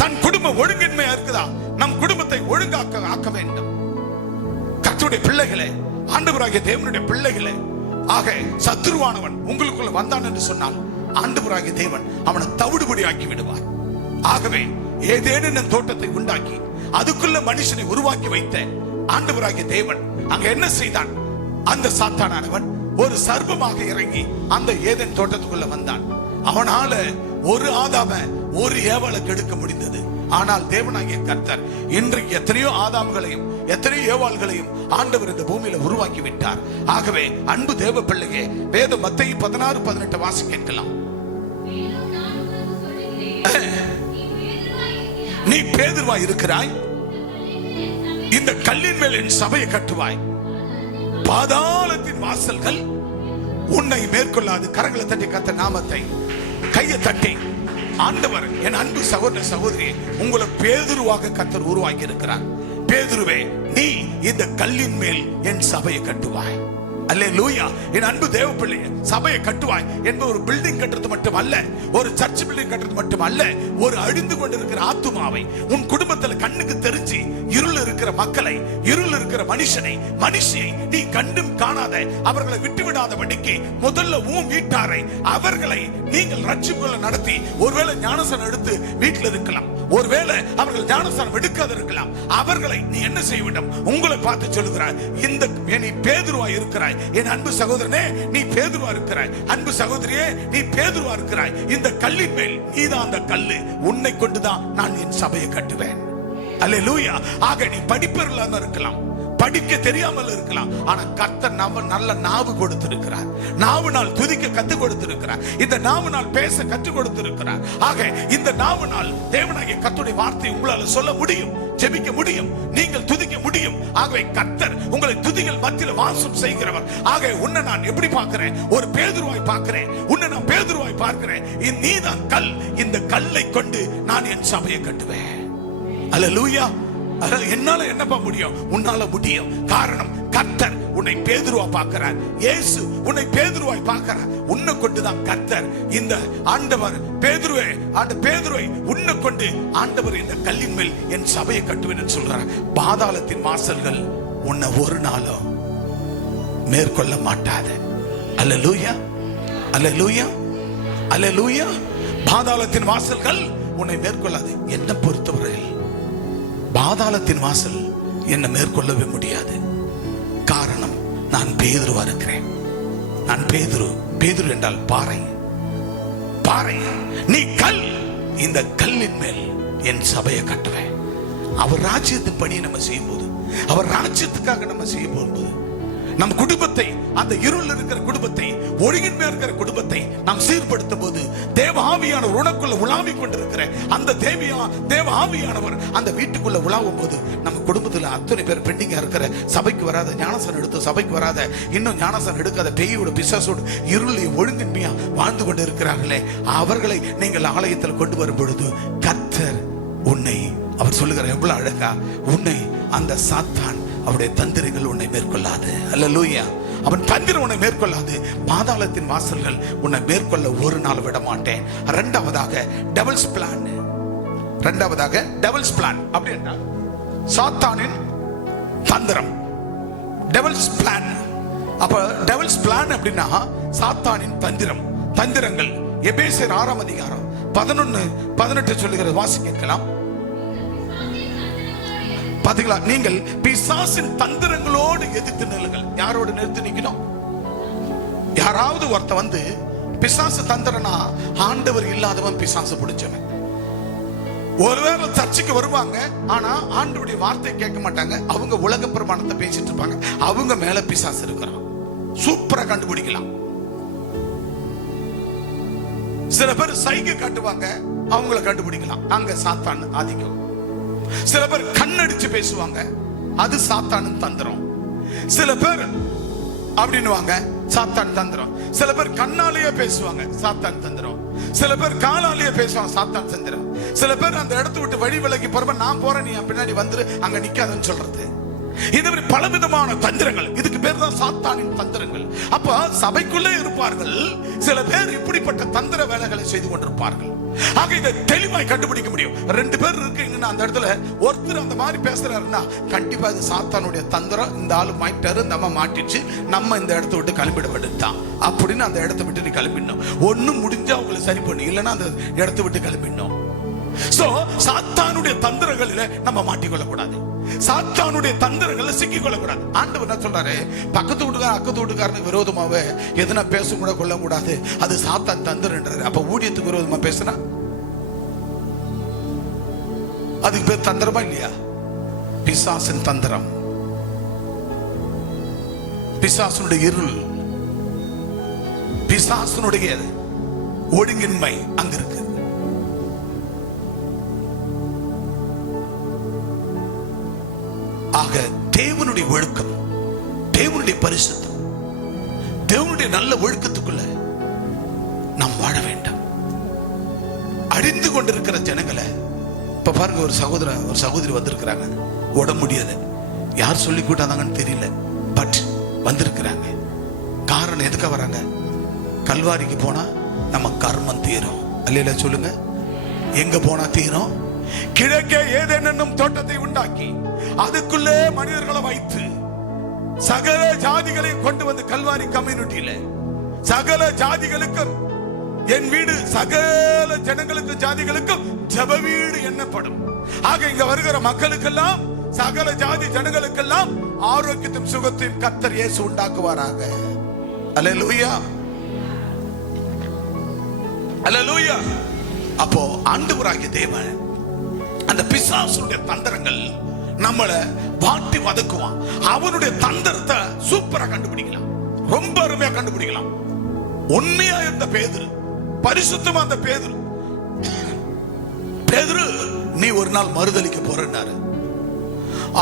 தன் குடும்பம் ஒழுங்கின்மையா இருக்குதா, நம் குடும்பத்தை ஒழுங்காக்க ஆக்க வேண்டும். கர்த்தருடைய பிள்ளைகளே, ஆண்டவராகிய தேவனுடைய பிள்ளைகளே, ஆக சத்துருவானவன் உங்களுக்குள்ள வந்தான் என்று சொன்னால் ஆண்டவராகிய தேவன் அவனை தவிடுபடி ஆக்கி விடுவார். ஆகவே ஏதேனும் தோட்டத்தை உண்டாக்கி அதுக்குள்ள மனுஷனை உருவாக்கி வைத்த ஆண்டவராகிய தேவன் அங்க என்ன செய்தான்? அந்த சாத்தானானவன் ஒரு சர்ப்பமாக இறங்கி அந்த ஏதேன் தோட்டத்துக்குள்ள வந்தான். அவனால ஒரு ஆதாம ஒரு ஏவாளை கெடுக்க முடிந்தது. ஆனால் தேவனாகிய கர்த்தர் இன்றைக்கு எத்தனையோ ஆதாம்களையும் எத்தனையோ ஏவாள்களையும் ஆண்டவர் இந்த பூமியில உருவாக்கி விட்டார். ஆகவே அன்பு தேவ பிள்ளையே, வேத மத்தேயு 16:18 வாசி கேட்கலாம். நீ பேதுருவாய் இருக்கிறாய், இந்த கல்லின் மேல் என் சபையை கட்டுவாய், பாதாளத்தின் வாசல்கள் உன்னை மேற்கொள்ளாது. கரங்களை தட்டி கர்த்தர் நாமத்தை கையை தட்டி, ஆண்டவர் என் அன்பு சகோதர சகோதரி, உங்களை பேதுருவாக கர்த்தர் உருவாக்கி இருக்கிறார். பேதுருவே, நீ இந்த கல்லின் மேல் என் சபையை கட்டுவாய். அல்லேலூயா. என் அன்பு தேவ பிள்ளையே, சபையை கட்டுவாய் என்பது ஒரு பில்டிங் கட்டுறது மட்டும் அல்ல, ஒரு சர்ச் பில்டிங் கட்டுறது மட்டும் அல்ல. ஒரு அழிந்து கொண்டிருக்கிற ஆத்துமாவை, உன் குடும்பத்தில் கண்ணுக்கு தெரிஞ்சு இருள் இருக்கிற மக்களை, இருள் இருக்கிற மனுஷியை நீ கண்டும் காணாத, அவர்களை விட்டுவிடாதபடிக்கு முதல்ல உன் வீட்டாரை, அவர்களை நீங்கள் ரட்சிப்புகளை நடத்தி, ஒருவேளை ஞானஸ்நானம் எடுத்து வீட்டில் இருக்கலாம், ஒருவேளை அவர்கள் ஞானஸ்நானம் எடுக்காத இருக்கலாம். அவர்களை நீ என்ன செய்ய வேண்டும்? உங்களை பார்த்து சொல்லுகிறாய், இந்த நீ பேதுருவா இருக்கிறாய். என் அன்பு சகோதரனே, நீ பேதுருவா இருக்கிறாய். அன்பு சகோதரியே, நீ பேதுருவா இருக்கிறாய். இந்த கல்லின் மேல் நீதான் அந்த கல்லு. உன்னை கொண்டுதான் நான் என் சபையை கட்டுவேன். அல்லேலூயா. ஆக நீ படிப்பறியாம இருக்கலாம், படிக்க தெரியாமல் இருக்கலாம், ஆனா கர்த்தர் நம்ம நல்ல நாவு கொடுத்திருக்கிறார். நாவினால் துதிக்க கத்து கொடுத்திருக்கிறார். இந்த நாவினால் பேச கத்து கொடுத்திருக்கிறார். ஆக இந்த நாவினால் தேவனாகிய கர்த்தருடைய வார்த்தை உங்களால சொல்ல முடியும், ஜெபிக்க முடியும், நீங்கள் துதிக்க முடியும். ஆகவே கர்த்தர் உங்களை துதிகள் மத்தியில் வாசம் செய்கிறவர். ஆக உன்னை நான் எப்படி பார்க்கிறேன்? ஒரு பேதுருவாய் பார்க்கிறேன். உன்னை நான் பேதுருவாய் பார்க்கிறேன். நீதான் கல். இந்த கல்லை கொண்டு நான் என் சபையை கட்டுவேன். அல்லேலூயா. என்னால என்னப்பா முடியும்? உன்னால முடியும். காரணம், கர்த்தர் உன்னை பேதுருவா பார்க்கிறார். இயேசு உன்னை பேதுருவாய் பார்க்கிறார். உன்னை கொண்டுதான் கர்த்தர் இந்த ஆண்டவர் பேதுருவை உன்னை கொண்டு ஆண்டவர் இந்த கல்லின் மேல் என் சபையை கட்டுவேன் சொல்றார். பாதாளத்தின் வாசல்கள் உன்னை ஒரு நாளும் மேற்கொள்ள மாட்டாது. அல்லேலூயா, அல்லேலூயா, அல்லேலூயா. பாதாளத்தின் வாசல்கள் உன்னை மேற்கொள்ளாது. என்னை பொறுத்தவரையில் பாதாளத்தின் வாசல் என்னை மேற்கொள்ளவே முடியாது. காரணம், நான் பேதுருவா இருக்கிறேன். நான் பேதுரு என்றால் பாறை. நீ கல். இந்த கல்லின் மேல் என் சபையை கட்டுவேன். அவர் ராஜ்யத்தின் பணியை நம்ம செய்யும் போது, அவர் ராஜ்யத்துக்காக நம்ம செய்யும் போது, நம் குடும்பத்தை, அந்த இருள் இருக்கிற குடும்பத்தை, ஒழுங்கின்மை இருக்கிற குடும்பத்தை நாம் சீர்படுத்தும் போது, தேவ ஆவியானவர் உனக்குள்ள உலாவிக் கொண்டிருக்கிற அந்த தேவ ஆவியானவர் அந்த வீட்டுக்குள்ள உலாவும் போது, நம்ம குடும்பத்தில் அத்தனை பேர் பெண்டிங்கா இருக்கிற, சபைக்கு வராத, ஞானஸ்நானம் எடுத்து சபைக்கு வராத, இன்னும் ஞானஸ்நானம் எடுக்காத, பேயோட பிசாசோடு இருளை ஒழுங்கின்மையா வாழ்ந்து கொண்டு இருக்கிறார்களே, அவர்களை நீங்கள் ஆலயத்தில் கொண்டு வரும் பொழுது கர்த்தர் உன்னை, அவர் சொல்லுகிற எவ்வளவு அழகா, உன்னை அந்த சாத்தான் அவருடைய தந்திரங்கள் உன்னை மேற்கொள்ளாது. அல்லேலூயா. அவன் தந்திரம் உன்னை மேற்கொள்ளாது. பாதாளத்தின் வாசல்கள் உன்னை மேற்கொள்ள ஒரு நாள் விட மாட்டேன். இரண்டாவதாக டெவில்ஸ் பிளான். அப்படி என்றால் சாத்தானின் தந்திரம். Devil's plan. அப்ப டெவில்ஸ் பிளான் அப்படின்னா சாத்தானின் தந்திரங்கள். எபேசியர் 6ஆம் அதிகாரம் 11-18 சொல்லுகிறது. வாசி கேட்கலாம். பாத்தீங்களா? நீங்கள் பிசாசின் தந்திரங்களோடு எதிர்த்து நில்லுங்கள். யாரோடு நிறுத்தி நிக்கணும்? யாராவது ஒருத்த வந்து பிசாசு தந்திரனா, ஆண்டவர் இல்லாதவன் பிசாசு பிடிச்சவன். ஒருவேளை சர்ச்சைக்கு வருவாங்க, ஆனா ஆண்டவருடைய வார்த்தை கேட்க மாட்டாங்க. அவங்க உலக பிரமாணத்தை பேசிட்டு இருப்பாங்க. அவங்க மேல பிசாசு இருக்கிறான். சூப்பரா கண்டுபிடிக்கலாம். சில பேர் சைகை காட்டுவாங்க, அவங்கள கண்டுபிடிக்கலாம். அங்க சாத்தான் ஆதிக்கம். சில பேர் கண்ணடிச்சு பேசுவாங்க, அது சாத்தானின் தந்திரம். சில பேர் அப்படின்னுவாங்க, சாத்தான் தந்திரம். சில பேர் கண்ணாலேயே பேசுவாங்க, சாத்தான் தந்திரம். சில பேர் காலாலேயே பேசுவாங்க, சாத்தான் தந்திரம். சில பேர் அந்த இடத்தை விட்டு வழி விலகி போறப்ப, நான் போறேன், நீ பின்னாடி வந்துரு, அங்க நிக்காதன்னு சொல்றது. இந்த மாதிரி பலவிதமான தந்திரங்கள், இதுக்கு பேர் தான் சாத்தானின் தந்திரங்கள். அப்ப சபைக்குள்ளே இருப்பார்கள் சில பேர் இப்படிப்பட்ட தந்திர வேலைகளை செய்து கொண்டிருப்பார்கள். ஆக இதை தெளிவாய் கண்டுபிடிக்க முடியும். 2 பேர் இருக்கீங்கன்னா அந்த இடத்துல ஒருத்தர் அந்த மாதிரி பேசுறாருன்னா கண்டிப்பா இது சாத்தானுடைய தந்திரம். இந்த ஆளு மாட்டாரு, இந்த அம்மா மாட்டிச்சு, நம்ம இந்த இடத்த விட்டு கிளம்பிட வேண்டியதுதான் அப்படின்னு அந்த இடத்த விட்டு நீ கிளம்பிடணும். ஒண்ணு முடிஞ்சா அவங்களை சரி பண்ணு, இல்லைன்னா அந்த இடத்த விட்டு கிளம்பிடணும். சோ சாத்தானுடைய தந்திரங்களில நம்ம மாட்டிக்கொள்ள கூடாது, சாத்தானுடைய தந்திரங்களை சிக்கிக்கொள்ள கூடாது. ஆண்டவர் என்ன சொல்றாரு, பக்கத்து வீட்டுக்காரன் அக்கத்து வீட்டுக்காரனுக்கு விரோதமாவே எதனா பேச கூட கொள்ள கூடாது, அது சாத்தான் தந்திரன்றாரு. அப்ப ஊழியத்துக்கு விரோதமா பேசினா அதுக்கு பேர் தந்திரமா இல்லையா? பிசாசின் தந்திரம், பிசாசனுடைய இருள், பிசாசனுடைய ஒழுங்கின்மை அங்க இருக்கு. ஆக தேவனுடைய ஒழுக்கம், தேவனுடைய பரிசுத்தம், தேவனுடைய நல்ல ஒழுக்கத்துக்குள்ள நாம் வாழ வேண்டும். அழிந்து கொண்டிருக்கிற ஜனங்களை இப்ப பாருங்க, ஒரு சகோதரி வந்திருக்கிறாங்க, ஓட முடியாது, யார் சொல்லி கூட்டாதாங்கன்னு தெரியல, பட் வந்திருக்கிறாங்க. காரணம் எதுக்காக வராங்க? கல்வாரிக்கு போனா நம்ம கர்மம் தீரும். அல்லையில சொல்லுங்க, எங்க போனா தீரும்? கிழக்கே ஏதேனும் தோட்டத்தை உண்டாக்கி அதுக்குள்ளே மனிதர்களை வைத்து சகல ஜாதிகளையும் கொண்டு வந்து கல்வாரி கம்யூனிட்டியில சகல ஜாதிகளுக்கும் என் வீடு சகல ஜனங்களுக்கும் ஜாதிகளுக்கும் ஜெப வீடு எண்ணப்படும். ஆக இங்க வருகிற மக்களுக்கெல்லாம் சகல ஜாதி ஜனங்களுக்கெல்லாம் ஆரோக்கியத்தையும் சுகத்தையும் கர்த்தர் இயேசு உண்டாக்குவாராக. அல்லேலூயா, அல்லேலூயா. அப்போ ஆண்டவராகிய தேவன் அந்த பிசாசுடைய தந்திரங்கள் நம்மளை வாட்டி வதக்குவான். அவனுடைய தந்திரத்தை சூப்பரா கண்டுபிடிக்கலாம், ரொம்ப அருமையா கண்டுபிடிக்கலாம். உண்மையா இருந்த பேதுரு, பரிசுத்தமா அந்த பேதுரு, நீ ஒரு நாள் மறுதலிக்க போறேன்னாரு.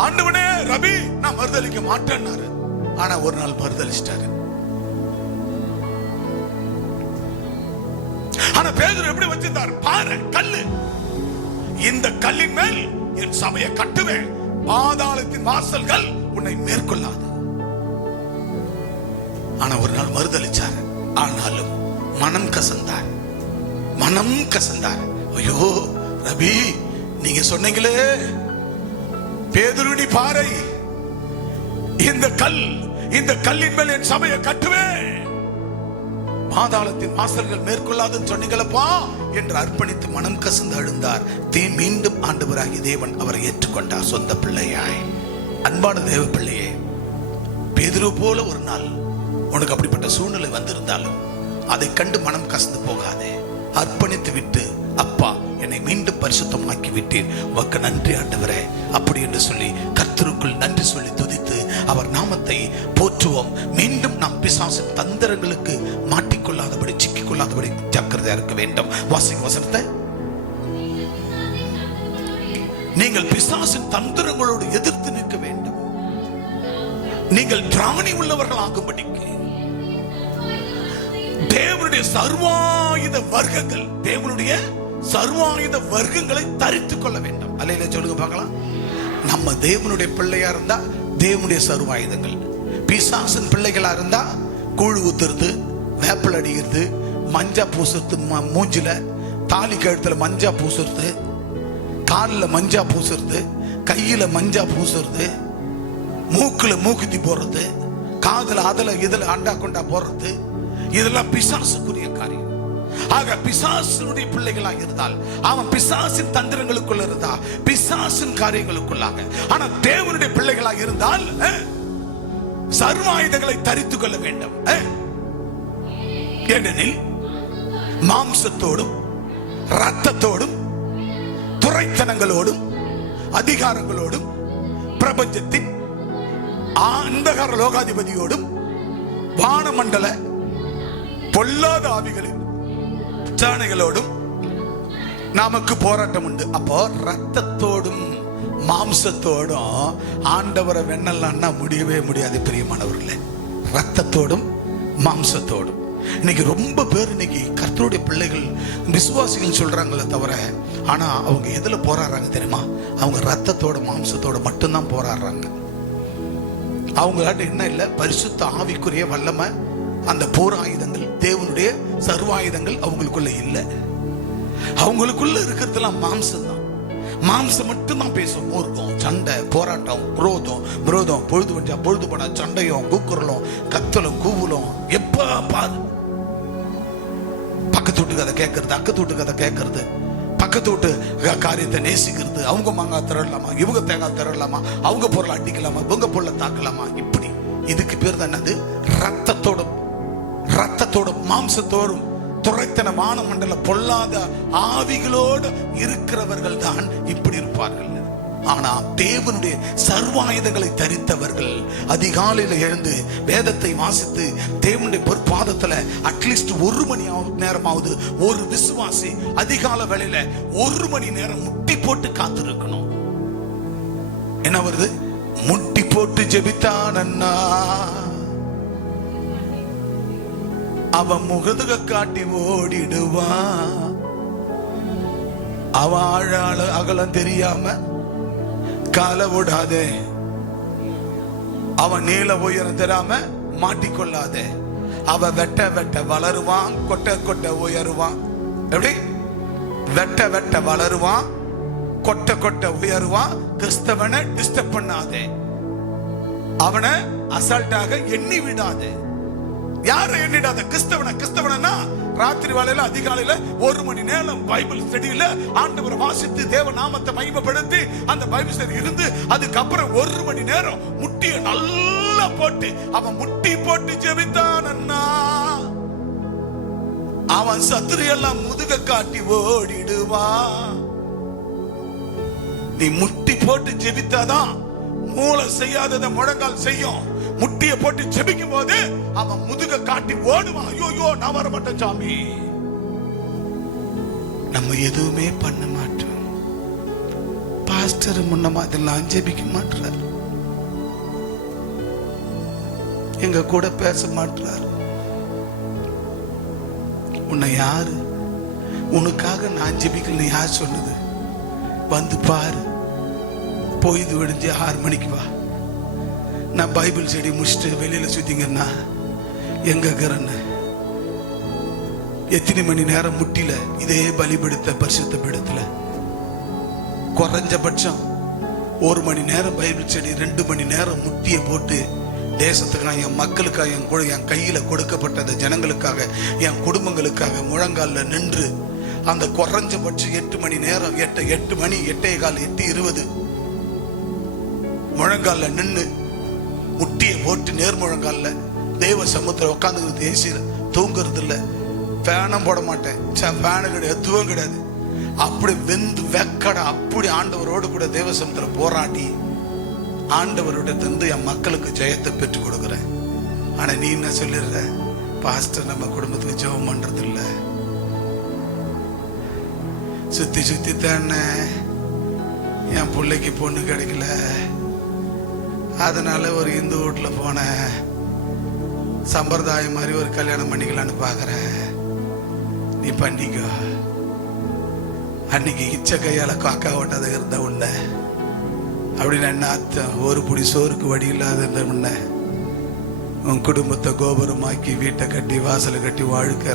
ஆண்டவனே ரபி நான் மறுதலிக்க மாட்டேன்னாரு. ஆனா ஒரு நாள் மறுதலிச்சிட்டாரு. ஆனா பேதுரு எப்படி வச்சிருந்தார் பாரு, கல்லு, இந்த கல்லின் மேல் என் சபையை கட்டுவேன், பாதாளத்தின் வாசல்கள் உன்னை மேற்கொள்ளாது. ஆனா ஒரு நாள் மறுதலிச்சார். ஆனாலும் மனம் கசந்தார், மனம் கசந்தார். ஐயோ ரபி, நீங்க சொன்னீங்களே பேதுரு பாறை, இந்த கல்லின் மேல் என் சபையை கட்டுவேன், பாதாளத்தின் வாசல்கள் மேற்கொள்ளாதுன்னு சொன்னீங்களப்பா என்று அர்ப்பணித்து மனம் கசந்து அழுந்தார். மீண்டும் ஆண்டவராகிய தேவன் அவரை ஏற்றுக்கொண்டார் சொந்த பிள்ளையாய். அன்பான தேவ பிள்ளையே, பேதுரு போல ஒரு நாள் உனக்கு அப்படிப்பட்ட சூழ்நிலை வந்திருந்தாலும் அதை கண்டு மனம் கசந்து போகாதே. அர்ப்பணித்து விட்டு, அப்பா என்னை மீண்டும் பரிசுத்தமாக்கி விட்டேன், உமக்கு நன்றி ஆண்டவரே அப்படி என்று சொல்லி கர்த்தருக்குள் நன்றி சொல்லி துதித்து அவர் நாமத்தை போற்றுவோம். மீண்டும் நாம் பிசாசின் தந்திரங்களுக்கு மாட்டிக்கொள்ளாதபடி, சிக்கிக்கொள்ளாதபடி ஜாக்கிரதையா இருக்க வேண்டும். வாசிங்க வசனத்தை. நீங்கள் பிசாசின் தந்திரங்களோடு எதிர்த்து நிற்க வேண்டும். நீங்கள் திராணி உள்ளவர்கள் ஆகும்படிக்கு தேவனுடைய சர்வாயுத வர்க்கங்கள், தேவனுடைய சர்வாயுத வர்க்கங்களை தரித்துக் கொள்ள வேண்டும். அல்லையில சொல்லுங்க பார்க்கலாம். நம்ம தேவனுடைய பிள்ளையா இருந்தா தேவனுடைய சர்வாயுதங்கள், பிசாசின் பிள்ளைகளா இருந்தா கூழு ஊத்துறது, வேப்பல் அடிக்கிறது, மஞ்சா பூசுறது, மூஞ்சில தாலி கழுத்துல மஞ்சா பூசுறது, காலில் மஞ்சா பூசுறது, கையில மஞ்சா பூசுறது, மூக்குல மூக்குத்தி போடுறது, காதுல அதுல இதுல அண்டா கொண்டா போடுறது, இதெல்லாம் பிசாசுக்குரிய காரியம். ஆக பிசாசினுடைய பிள்ளைகளாக இருந்தால் அவன் பிசாசின் தந்திரங்களுக்குள்ள இருந்தா பிசாசின் காரியங்களுக்குள்ளாக. ஆனா தேவனுடைய பிள்ளைகளாக இருந்தால் சர்வாயுதங்களை தரித்துக் கொள்ள வேண்டும். ஏனெனில் மாம்சத்தோடும் இரத்தத்தோடும் துரைத்தனங்களோடும் அதிகாரங்களோடும் பிரபஞ்சத்தின் அந்தகார லோகாதிபதியோடும் வானமண்டல பொல்லாத ஆவிகளின் சாணைகளோடும் நமக்கு போராட்டம் உண்டு. அப்போ ரத்தத்தோடும் மாம்சத்தோடும் ஆண்டவரை வெண்ணலான்னா முடியவே முடியாது பிரியமானவர்களே. ரத்தத்தோடும் மாம்சத்தோடும். இன்னைக்கு ரொம்ப பேர் இன்னைக்கு கர்த்தருடைய பிள்ளைகள் விசுவாசிகள் சொல்றாங்களே தவிர, ஆனா அவங்க எதுல போராடுறாங்க தெரியுமா? அவங்க ரத்தத்தோட மாம்சத்தோட மட்டும்தான் போராடுறாங்க. அவங்களாட்ட என்ன இல்லை? பரிசுத்த ஆவிக்குரிய வல்லமை, அந்த போர் ஆயுதங்கள், தேவனுடைய சர்வாயுதங்கள் அவங்களுக்குள்ள இல்லை. அவங்களுக்குள்ள இருக்கிறதுலாம் மாம்சம் தான். மாம்சம் மட்டும் தான் பேசும். மூர்க்கம், சண்டை, போராட்டம், விரோதம், பொழுது வந்தா பொழுது போனா சண்டையும் கூக்குரலும் கத்தலும் கூவலும். எப்ப பாரு பக்கத்து வீட்டு கதை கேட்கறது, அக்கத்து வீட்டு கதை கேட்கறது, பக்கத்து வீட்டு காரியத்தை நேசிக்கிறது. அவங்க மாங்காய் திரடலாமா, இவங்க தேங்காய் திரடலாமா, அவங்க பொருளை அடிக்கலாமா, இவங்க பொருளை தாக்கலாமா, இப்படி. இதுக்கு பேர் தான் என்னது? ரத்தத்தோடும் மாம்சத்தோடும் துரைத்தன வானமண்டல பொல்லாத ஆவிகளோடு இருக்கிறவர்கள் தான் இப்படி இருப்பார்கள். ஆனா தேவனுடைய சர்வாயுதங்களை தரித்தவர்கள் அதிகாலையில் எழுந்து வேதத்தை வாசித்து தேவனுடைய பொற்பாதத்துல அட்லீஸ்ட் 1 மணி நேரமாவது ஒரு விசுவாசி அதிகால வேளையில 1 மணி நேரம் முட்டி போட்டு காத்திருக்கணும். என்ன வருது? முட்டி போட்டு ஜெபித்தானன்னா அவன் முகதுக காட்டி ஓடிடுவான். அவன் ஆழ அகலம் தெரியாம கால விடாதே, அவன் நீல உயரம் தெரியாம மாட்டிக்கொள்ளாதே. அவ வெட்ட வளருவான், கொட்ட உயருவான். எப்படி? வெட்ட வளருவான், கொட்ட உயருவான். கிறிஸ்தவனை டிஸ்டர்ப் பண்ணாதே, அவனை அசால்ட்டாக எண்ணி விடாதே. யாரை எண்ணிடாத? கிறிஸ்தவனா ராத்திரி வேளையில அதிகாலையில 1 மணி நேரம் பைபிள் ஸ்டடியில ஆண்டவரை வாசித்து தேவ நாமத்தை மகிமைப்படுத்தி அந்த பைபிள் ஸ்டடி இருந்து அதுக்கப்புறம் 1 மணி நேரம் முட்டியை நல்லா போட்டு அவன் முட்டி போட்டு ஜெபித்தானன்னா அவன் சத்துரு எல்லாம் முதுக காட்டி ஓடிடுவான். நீ முட்டி போட்டு ஜெபித்தாதான் மூளை செய்யாததை முழங்கால் செய்யும். முட்டியை போட்டு ஜெபிக்கும் போது அவன் முதுக காட்டி ஓடுவான். ஐயோ நான் வர மாட்டேன் சாமி. நம்ம எதுவுமே பண்ண மாட்டோம். பாஸ்டர் முன்ன மாதிரிலாம் ஜெபிக்க மாட்டார், எங்க கூட பேச மாட்டார். உன்னை யாரு உனக்காக நான் ஜெபிக்கல யார் சொன்னது? வந்து பாரு, பொய்து விடிஞ்சு 6 மணிக்கு வா. நான் பைபிள் ஸ்டடி முடிச்சுட்டு வெளியில சுத்திங்கன்னா எங்க இருக்கிறேன்னு எத்தனை மணி நேரம் முட்டில இதே பலிபடுத்த பரிசுத்த பீடத்துல குறைஞ்சபட்சம் 1 மணி நேரம் பைபிள் ஸ்டடி, 2 மணி நேரம் முட்டிய போட்டு தேசத்துக்காக, என் மக்களுக்காக, என் கையில கொடுக்கப்பட்ட ஜனங்களுக்காக, என் குடும்பங்களுக்காக முழங்கால நின்று அந்த குறைஞ்சபட்சம் 8 மணி நேரம், 8 மணி 8:15 8:20 முழங்கால நின்று முட்டியை போட்டு நேர்முழங்கால தேவ சமுத்திரம் உட்காந்து தேசிய தூங்குறது இல்லை. ஃபேனும் போட மாட்டேன், ஃபேனு கிடையாது, எதுவும் கிடையாது. அப்படி வெந்து வெக்கடா அப்படி ஆண்டவரோடு கூட தேவ சமுத்திரம் போராடி ஆண்டவரோட தந்து என் மக்களுக்கு ஜெயத்தை பெற்றுக் கொடுக்குறேன். ஆனா நீ என்ன சொல்லிடுற? பாஸ்டர் நம்ம குடும்பத்துக்கு ஜெபம் பண்றது இல்லை. சுத்தி தானே என் பிள்ளைக்கு பொண்ணு கிடைக்கல, அதனால ஒரு இந்து வீட்டுல போன சம்பிரதாயம் மாதிரி ஒரு கல்யாணம் பண்ணிக்கலான்னு பாக்குற. நீ பண்ணிக்கோ. அன்னைக்கு இச்ச கையால காக்கா ஓட்டாத இருந்த உன்ன அப்படின்னு என்ன அர்த்தம்? ஒரு புடி சோறுக்கு வழி இல்லாத இருந்த உன்ன உன் குடும்பத்தை கோபுரமாக்கி வீட்டை கட்டி வாசலை கட்டி வாழ்க்கை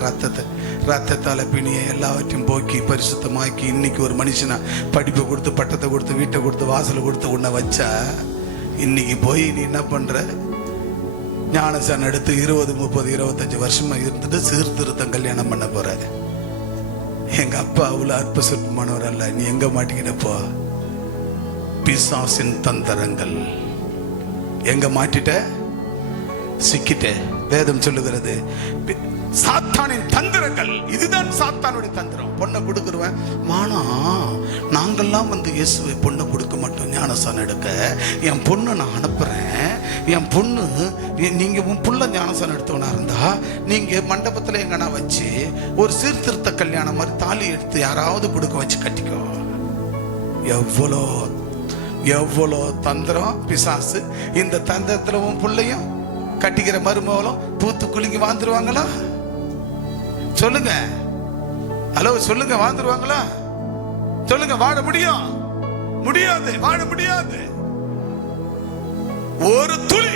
ரத்தத்தால பிணியை எல்லாவற்றையும் போக்கி பரிசுத்தமாக்கி இன்னைக்கு ஒரு மனுஷனா படிப்பை கொடுத்து பட்டத்தை கொடுத்து வீட்டை கொடுத்து வாசலை கொடுத்து உன்னை வச்சா, இன்னைக்கு போய் நீ என்ன பண்ற? ஞானசான் எடுத்து 20 30 25 வருஷமா இருந்துட்டு சீர்திருத்தம் கல்யாணம் பண்ண போற. எங்க அப்பா அவ்வளவு அற்ப சொற்பமானவர் அல்ல. நீ எங்க மாட்டிக்கிட்டப்போ? பிசாசின் தந்திரங்கள் எங்க மாட்டிட்ட? சிக்கிட்ட. வேதம் சொல்லுகிறது சாத்தானின் தந்திரங்கள். இதுதான் சாத்தானுடைய தந்திரம். பொண்ணை கொடுக்குருவேன் மானா, நாங்கெல்லாம் வந்து இயேசுவை பொண்ணை கொடுக்க மாட்டோம் ஞானசானம் எடுக்க. என் பொண்ணு நான் அனுப்புறேன். என் பொண்ணு நீங்க உன் புள்ள ஞானசானம் எடுத்தவனா இருந்தா நீங்க மண்டபத்துல எங்கன்னா வச்சு ஒரு சீர்திருத்த கல்யாணம் மாதிரி தாலி எடுத்து யாராவது கொடுக்க வச்சு கட்டிக்கோ. எவ்வளோ தந்திரம் பிசாசு. இந்த தந்திரத்துல உன் பிள்ளையும் கட்டிக்கிற மருமகளும் பூத்து குலுங்கி வாழ்ந்துருவாங்களா? சொல்லுங்க. ஹலோ சொல்லுங்க, வாழ்ந்துருவாங்களா? சொல்லுங்க. வாழ முடியாது, வாழ முடியாது. ஒரு துளி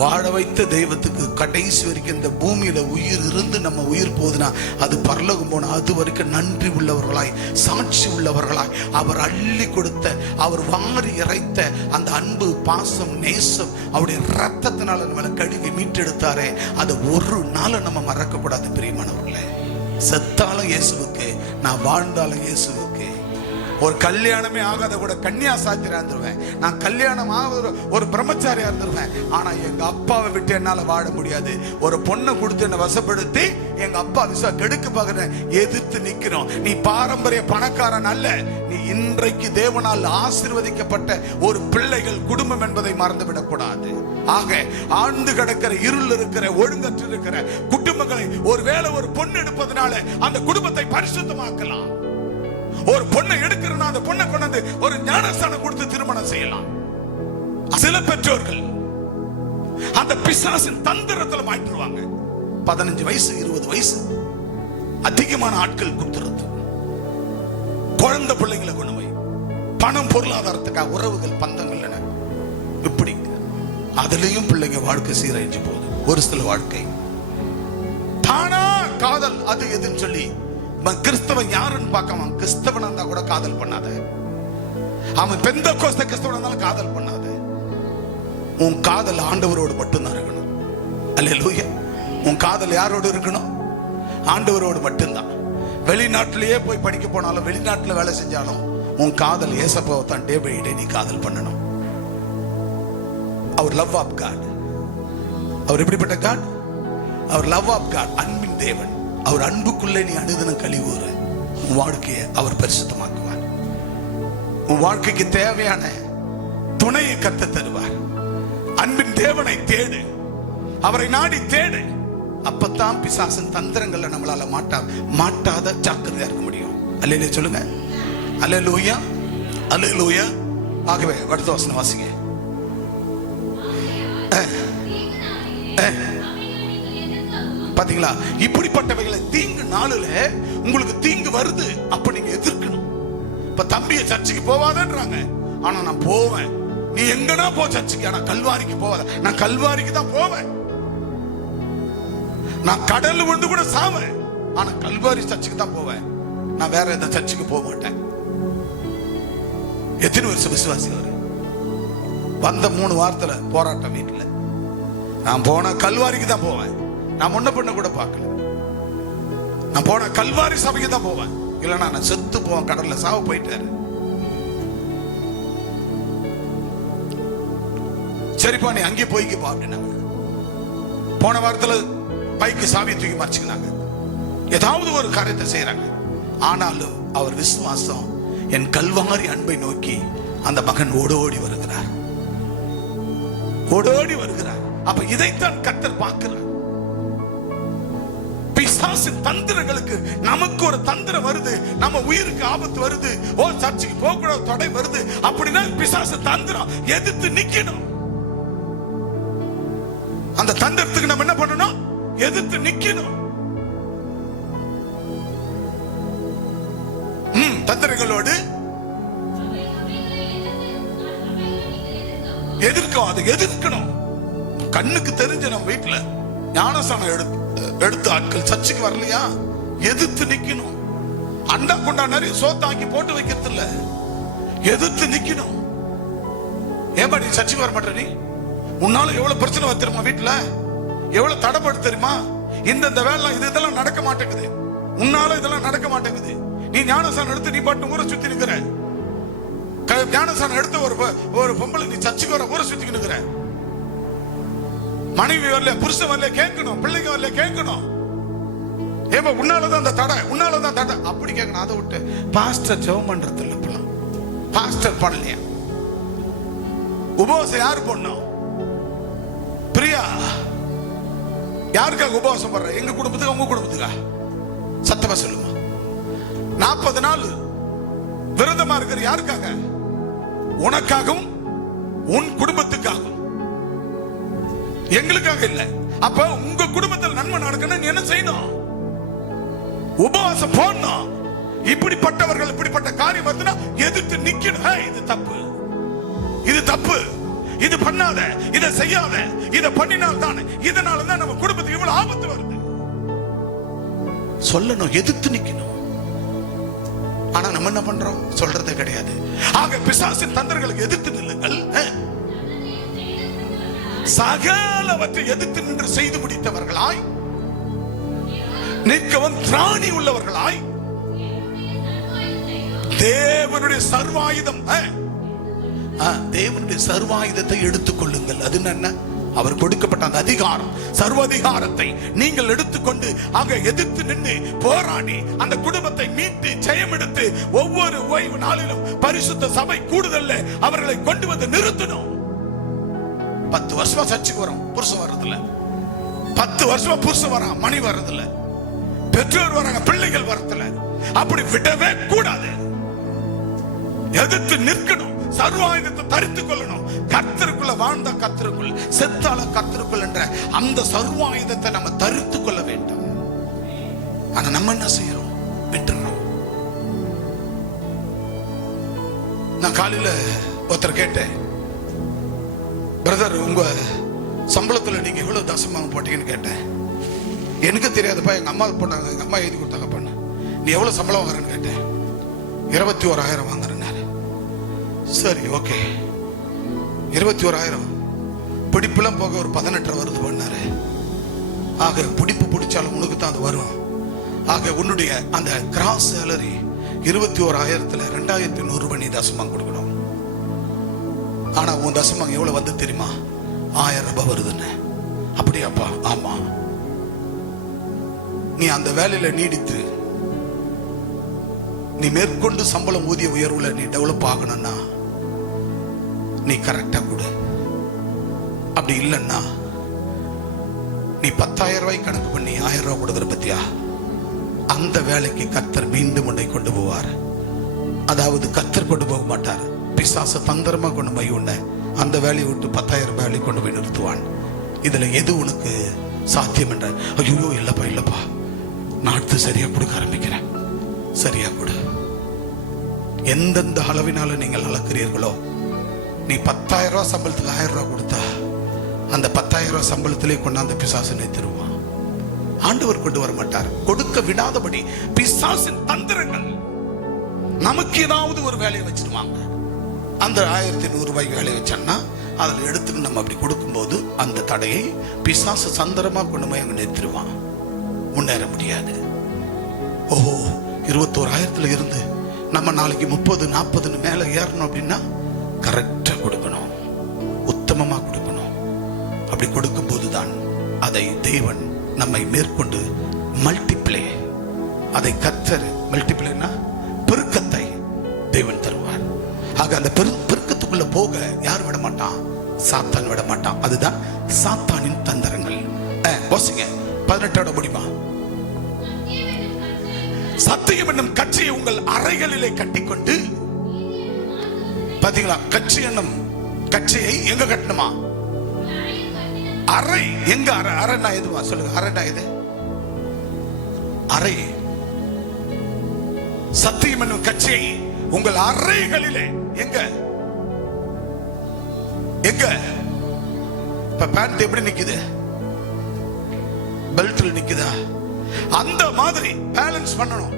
வாழ வைத்த தெய்வத்துக்கு கடைசி வரைக்கும் இந்த பூமியில உயிர் இருந்து நம்ம உயிர் போகுதுன்னா அது பரலோகம் போனா அது வரைக்கும் நன்றி உள்ளவர்களாய், சாட்சி உள்ளவர்களாய், அவர் அள்ளி கொடுத்த, அவர் வாரி இறைத்த அந்த அன்பு, பாசம், நேசம், அவருடைய ரத்தத்தினால நம்மளை கழுவி மீட்டெடுத்தாரே, அதை ஒரு நாள் நம்ம மறக்க கூடாது பிரியமானவர்களே. செத்தாலும் இயேசுவுக்கு, நான் வாழ்ந்தாலும் இயேசுவுக்கு. ஒரு கல்யாணமே ஆகாத கூட கன்னியாசாத்திரா இருந்துருவேன், நான் கல்யாணம் ஆகாத ஒரு பிரம்மச்சாரியா இருந்துருவேன். ஆனா எங்க அப்பாவை விட்டு என்னால வாழ முடியாது. ஒரு பொண்ணை கொடுத்து என்ன வசப்படுத்தி எங்க அப்பா கெடுக்க பாக்குறேன், எதிர்த்து நிக்கிறோம். நீ பாரம்பரிய பணக்காரன் அல்ல, நீ இன்றைக்கு தேவனால் ஆசீர்வதிக்கப்பட்ட ஒரு பிள்ளைகள் குடும்பம் என்பதை மறந்துவிடக் கூடாது. ஆக ஆழ்ந்து கிடக்கிற, இருள் இருக்கிற, ஒழுங்கற்று இருக்கிற குடும்பங்களை ஒருவேளை ஒரு பொண்ணு எடுப்பதனால அந்த குடும்பத்தை பரிசுத்தமாக்கலாம். ஒரு பொண்ணை எடுக்கிறனா அந்த பொண்ணை கொண்டு ஒரு ஞானஸ்தானம் கொடுத்து திருமணம் செய்யலாம். சில பெற்றோர்கள் அந்த பிசாசின் தந்திரத்துல மாற்றிடுவாங்க. 15 வயசு 20 வயசு அதிகமான ஆட்கள் கொடுத்துறது, குழந்தை பிள்ளைங்களை கொண்டு போய் பணம், பொருளாதாரத்துக்காக உறவுகள், பந்தங்கள் என இப்படி அதுலயும் பிள்ளைங்க வாழ்க்கை சீரழிஞ்சு போகுது. ஒரு சில வாழ்க்கை தானா காதல் அது எதுன்னு சொல்லி கிறிஸ்தவன் யாருன்னு பார்க்காம, கிறிஸ்தவன் இருந்தா கூட காதல் பண்ணாத, அவன் பெந்தெக்கோஸ்தே கிறிஸ்தவன் இருந்தாலும் காதல் பண்ணாத. உன் காதல் ஆண்டவரோடு மட்டும்தான் இருக்கணும். அல்லேலூயா. உன் காதல் யாரோடு இருக்கணும்? ஆண்டவரோடு மட்டும்தான். வெளிநாட்டிலேயே போய் படிக்க போனாலும், வெளிநாட்டுல வேலை செஞ்சாலும் உன் காதல் ஏசப்பாவை தான் டே பை டே நீ காதல் பண்ணணும். அவர் லவ் ஆஃப் காட். அவர் எப்படிப்பட்ட காட்? அவர் லவ் ஆஃப் காட், அன்பின் தேவன். அவர் அன்புக்குள்ளே நீ அனுதினம் கழிவுற உன் வாழ்க்கையை அவர் பரிசுத்தமாக்குவார். உன் வாழ்க்கைக்கு தேவையான துணையை கத்த தருவார். அன்பின் தேவனை தேடு, அவரை நாடி தேடு. அப்பத்தான் பிசாசன் தந்திரங்கள்ல நம்மளால மாட்டாத ஜாக்கிரதையா இருக்க முடியும். அல்லேலூயா சொல்லுங்க. அல்லேலூயா, அல்லேலூயா. ஆகவே அடுத்த வசனம் வாசிங்க. பாத்தீங்களா? இப்படிப்பட்டவைகளை தீங்கு நாளுல உங்களுக்கு தீங்கு வருது, அப்ப நீங்க எதிர்க்கணும். இப்ப தம்பியை சர்ச்சுக்கு போவாதன்றாங்க, ஆனா நான் போவேன். நீ எங்கனா போ சர்ச்சுக்கு, ஆனா கல்வாரிக்கு போவாத. நான் கல்வாரிக்கு தான் போவேன். நான் கடல் விழுந்து கூட சாவேன், ஆனா கல்வாரி சர்ச்சுக்கு தான் போவேன். நான் வேற எந்த சர்ச்சுக்கு போக மாட்டேன். எத்தனை வருஷம் விசுவாசி அவரு? வந்த 3 வாரத்துல போராட்டம் வீட்டுல. நான் போன கல்வாரிக்கு தான் போவேன். நான் முன்ன பண்ண கூட பார்க்கல. நான் போன கல்வாரி சபைக்கு தான் போவேன். இல்லைன்னா நான் செத்து போவேன், கடல்ல சாவு போயிட்டாரு. சரிப்பா நீ அங்கே போய்க்குப்பா அப்படின்னாங்க. போன வாரத்துல பைக்கு சாவியை தூக்கி மறைச்சுக்கினாங்க. ஏதாவது ஒரு காரியத்தை செய்யறாங்க. ஆனாலும் அவர் விசுவாசம், என் கல்வாரி அன்பை நோக்கி அந்த மகன் ஓடோடி வருகிறார், ஓடோடி வருகிறார். அப்ப இதைத்தான் கர்த்தர் பார்க்கிறார். பிசாசின் தந்திரங்களுக்கு நமக்கு ஒரு தந்திரம் வருது, நம்ம உயிருக்கு ஆபத்து வருது, ஓ சர்ச்சுக்கு போக கூடாது தடை வருது அப்படின்னா பிசாசு தந்திரம் எதிர்த்து நிக்கணும். அந்த தந்திரத்துக்கு நம்ம என்ன பண்ணணும்? எதிர்த்து நிக்கணும். தந்திரங்களோடு எதிர்க்கும், அதை எதிர்க்கணும். கண்ணுக்கு தெரிஞ்ச நம்ம வீட்டுல ஞானசானம் எடுத்து ஆட்கள் சர்ச்சுக்கு வரலையா, எதிர்த்து நிக்கணும். அண்டா கொண்டா நிறைய சோத்தாக்கி போட்டு வைக்கிறது இல்ல, எதிர்த்து நிக்கணும். ஏன்பா நீ சர்ச்சுக்கு வர மாட்டே? நீ உன்னால எவ்வளவு பிரச்சனை வந்துருமா, வீட்டுல எவ்வளவு தடைப்படு தெரியுமா? இந்த வேலை இதெல்லாம் நடக்க மாட்டேங்குது, உன்னால இதெல்லாம் நடக்க மாட்டேங்குது. நீ ஞானசானம் எடுத்து நீ பாட்டு ஊரை சுத்தி நிக்கிற. ஞானசானம் எடுத்து ஒரு பொம்பளை நீ சர்ச்சுக்கு வர ஊரை சுத்தி நிக்கிற. மனைவி வரல, புருஷன் வரல கேட்கணும், பிள்ளைங்க வரல கேட்கணும். ஏப்பா உன்னாலதான் அந்த தடை, உன்னாலதான் தடை அப்படி கேட்கணும். அதை விட்டு பாஸ்டர் ஜெபம் பண்றது இல்ல, இப்பெல்லாம் பாஸ்டர் பண்ணலையா? உபவாசம் யாரு பண்ணோம்? பிரியா யாருக்காக உபவாசம் பண்ற? எங்க குடும்பத்துக்கு, உங்க குடும்பத்துக்கா? சத்தமா சொல்லுமா. 40 நாள் விரதமா இருக்கிற யாருக்காக? உனக்காகவும் உன் குடும்பத்துக்காகவும், எங்களுக்காக இல்ல. அப்ப உங்க குடும்பத்தில் நன்மை நடக்கணும், நீ என்ன செய்யணும்? உபவாசம் போடணும். இப்படிப்பட்டவர்கள் இப்படிப்பட்ட காரியம் வந்துன்னா எதிர்த்து நிக்கணும். இது தப்பு, இது தப்பு. இது பண்ணாத, இதை செய்யாத, இதை பண்ணினால் தான், இதனால தான் நம்ம குடும்பத்துக்கு இவ்வளவு ஆபத்து வருது. சொல்லணும், எதிர்த்து நிக்கணும். ஆனா நம்ம என்ன பண்றோம்? சொல்றதே கிடையாது. ஆக பிசாசின் தந்திரங்களுக்கு எதிர்த்து நில்லுங்கள். சகலவற்றை எதிர்த்து நின்று செய்து முடித்தவர்களாய், நிற்கவும் திராணி உள்ளவர்களாய், தேவனுடைய சர்வாயுதம், தேவனுடைய சர்வாயுதத்தை எடுத்துக் கொள்ளுங்கள். அது என்ன? அவர் கொடுக்கப்பட்ட அந்த அதிகாரம், சர்வாதிகாரத்தை நீங்கள் எடுத்துக்கொண்டு ஆக எதிர்த்து நின்று போராடி அந்த குடும்பத்தை மீட்டு ஜெயம் எடுத்து ஒவ்வொரு ஓய்வு நாளிலும் பரிசுத்த சபை கூடுதல்ல அவர்களை கொண்டு வந்து நிறுத்தணும். 10 வருஷமா சர்ச்சுக்கு வரோம், புருஷன் வர்றதில்ல. 10 வருஷமா புருஷன் வரான், மணி வர்றதில்ல. பெற்றோர் வராங்க, பிள்ளைகள் வரதில்ல. அப்படி விடவே கூடாது. எதிர்த்து நிற்கணும். சர்வாயுதத்தை தரித்துக் கொள்ளணும். கர்த்தருக்குள்ள வாழ்ந்த கர்த்தருக்குள், செத்தால கர்த்தருக்குள் என்ற அந்த சர்வாயுதத்தை நம்ம தரித்துக் கொள்ள வேண்டும். ஆனா நம்ம என்ன செய்யறோம்? விட்டுறோம். நான் காலையில ஒருத்தர் கேட்டேன், பிரதர் உங்க சம்பளத்துல நீங்க எவ்வளவு தசமாக போட்டீங்கன்னு கேட்டேன். எனக்கு தெரியாதுப்பா, எங்க அம்மா போட்டாங்க, எங்க அம்மா எழுதி கொடுத்தாங்க. பண்ண நீ எவ்வளவு சம்பளம் வாங்குறன்னு கேட்டேன். 21,000 வாங்குறேன். சரி, ஓகே, 21,000 பிடிப்புலாம் போக ஒரு 18 வருது பண்ணாரு. ஆக பிடிப்பு பிடிச்சாலும் உனக்கு தான் அது வரும். ஆக உன்னுடைய அந்த கிராஸ் சேலரி 21,000த்துல 2,100 ரூபாய் நீ தசமம் கொடுக்கணும். ஆனா உன் தசமம் எவ்வளவு வந்து தெரியுமா? 1000 ரூபாய் வருதுன்னு. அப்படியாப்பா? ஆமா. நீ அந்த வேலையில நீடித்து நீ மேற்கொண்டு சம்பளம் ஊதிய உயர்வுல நீ டெவலப் ஆகணும்னா நீ கரெக்டா கொடு. அப்படி இல்லைன்னா நீ 10,000 ரூபாய் கணக்கு பண்ணி 1000 ரூபாய் கொடுக்குற பத்தியா, அந்த வேலைக்கு கர்த்தர் மீண்டும் உன்னை கொண்டு போவார். அதாவது கர்த்தர் கொண்டு போக மாட்டார், பிசாசு தந்திரமா கொண்டு போய் உன்னை அந்த வேலையை விட்டு 10,000 வேலை கொண்டு போய் நிறுத்துவான். இதுல எது உனக்கு சாத்தியம் என்ற? ஐயோ இல்லப்பா இல்லப்பா, நான் அடுத்து சரியா கொடுக்க ஆரம்பிக்கிறேன். சரியா கொடு. எந்தெந்த அளவினால நீங்கள் அளக்கிறீர்களோ, நீ 10,000 ரூபாய் சம்பளத்துக்கு 1000 ரூபாய் கொடுத்தா அந்த 10,000 ரூபாய் சம்பளத்திலே கொண்டாந்து பிசாசு நிறுத்திடுவான். ஆண்டவர் கொண்டு வர மாட்டார். கொடுக்க விடாதபடி பிசாசின் தந்திரங்கள் நமக்கு ஏதாவது ஒரு வேலையை வச்சிருவாங்க. அந்த 1,100 ரூபாய்க்கு வேலையை வச்சோம்னா அதில் எடுத்துட்டு நம்ம அப்படி கொடுக்கும்போது அந்த தடையை பிசாசு சந்திரமா கொண்டு போய் அங்கே நிறுத்திடுவான். முன்னேற முடியாது. ஓஹோ, 21,000த்துல இருந்து நம்ம நாளைக்கு 30-40 மேல ஏறணும் அப்படின்னா கரெக்டா கொடுக்கணும், உத்தமமா கொடுக்கணும். அப்படி கொடுக்கும் போதுதான் அதை தேவன் நம்மை மேற்கொண்டு மல்டிப்ளை, அதை கர்த்தர் மல்டிப்ளைனா பெருக்கத்தை தேவன் தருவார். ஆக அந்த பெருக்கத்துக்குள்ள போக யார் விட மாட்டான்? சாத்தான் விட மாட்டான். அதுதான் சாத்தானின் தந்திரங்கள். வாசிங்க 18 முடியுமா? சத்தியம் என்னும் கட்சியை உங்கள் அறைகளிலே கட்டிக்கொண்டு, பாத்தீங்களா? கட்சி என்னும் கட்சியை எங்க கட்டணுமா? அறை. எங்க அறை? அறைனா எதுவா சொல்லுங்க? அறைனா எது? அறை. சத்தியம் என்னும் கட்சியை உங்கள் அறைகளிலே எங்க எங்க? இப்ப பேண்ட் எப்படி நிக்குது? பெல்ட்ல நிக்குதா? அந்த மாதிரி பேலன்ஸ் பண்ணணும்.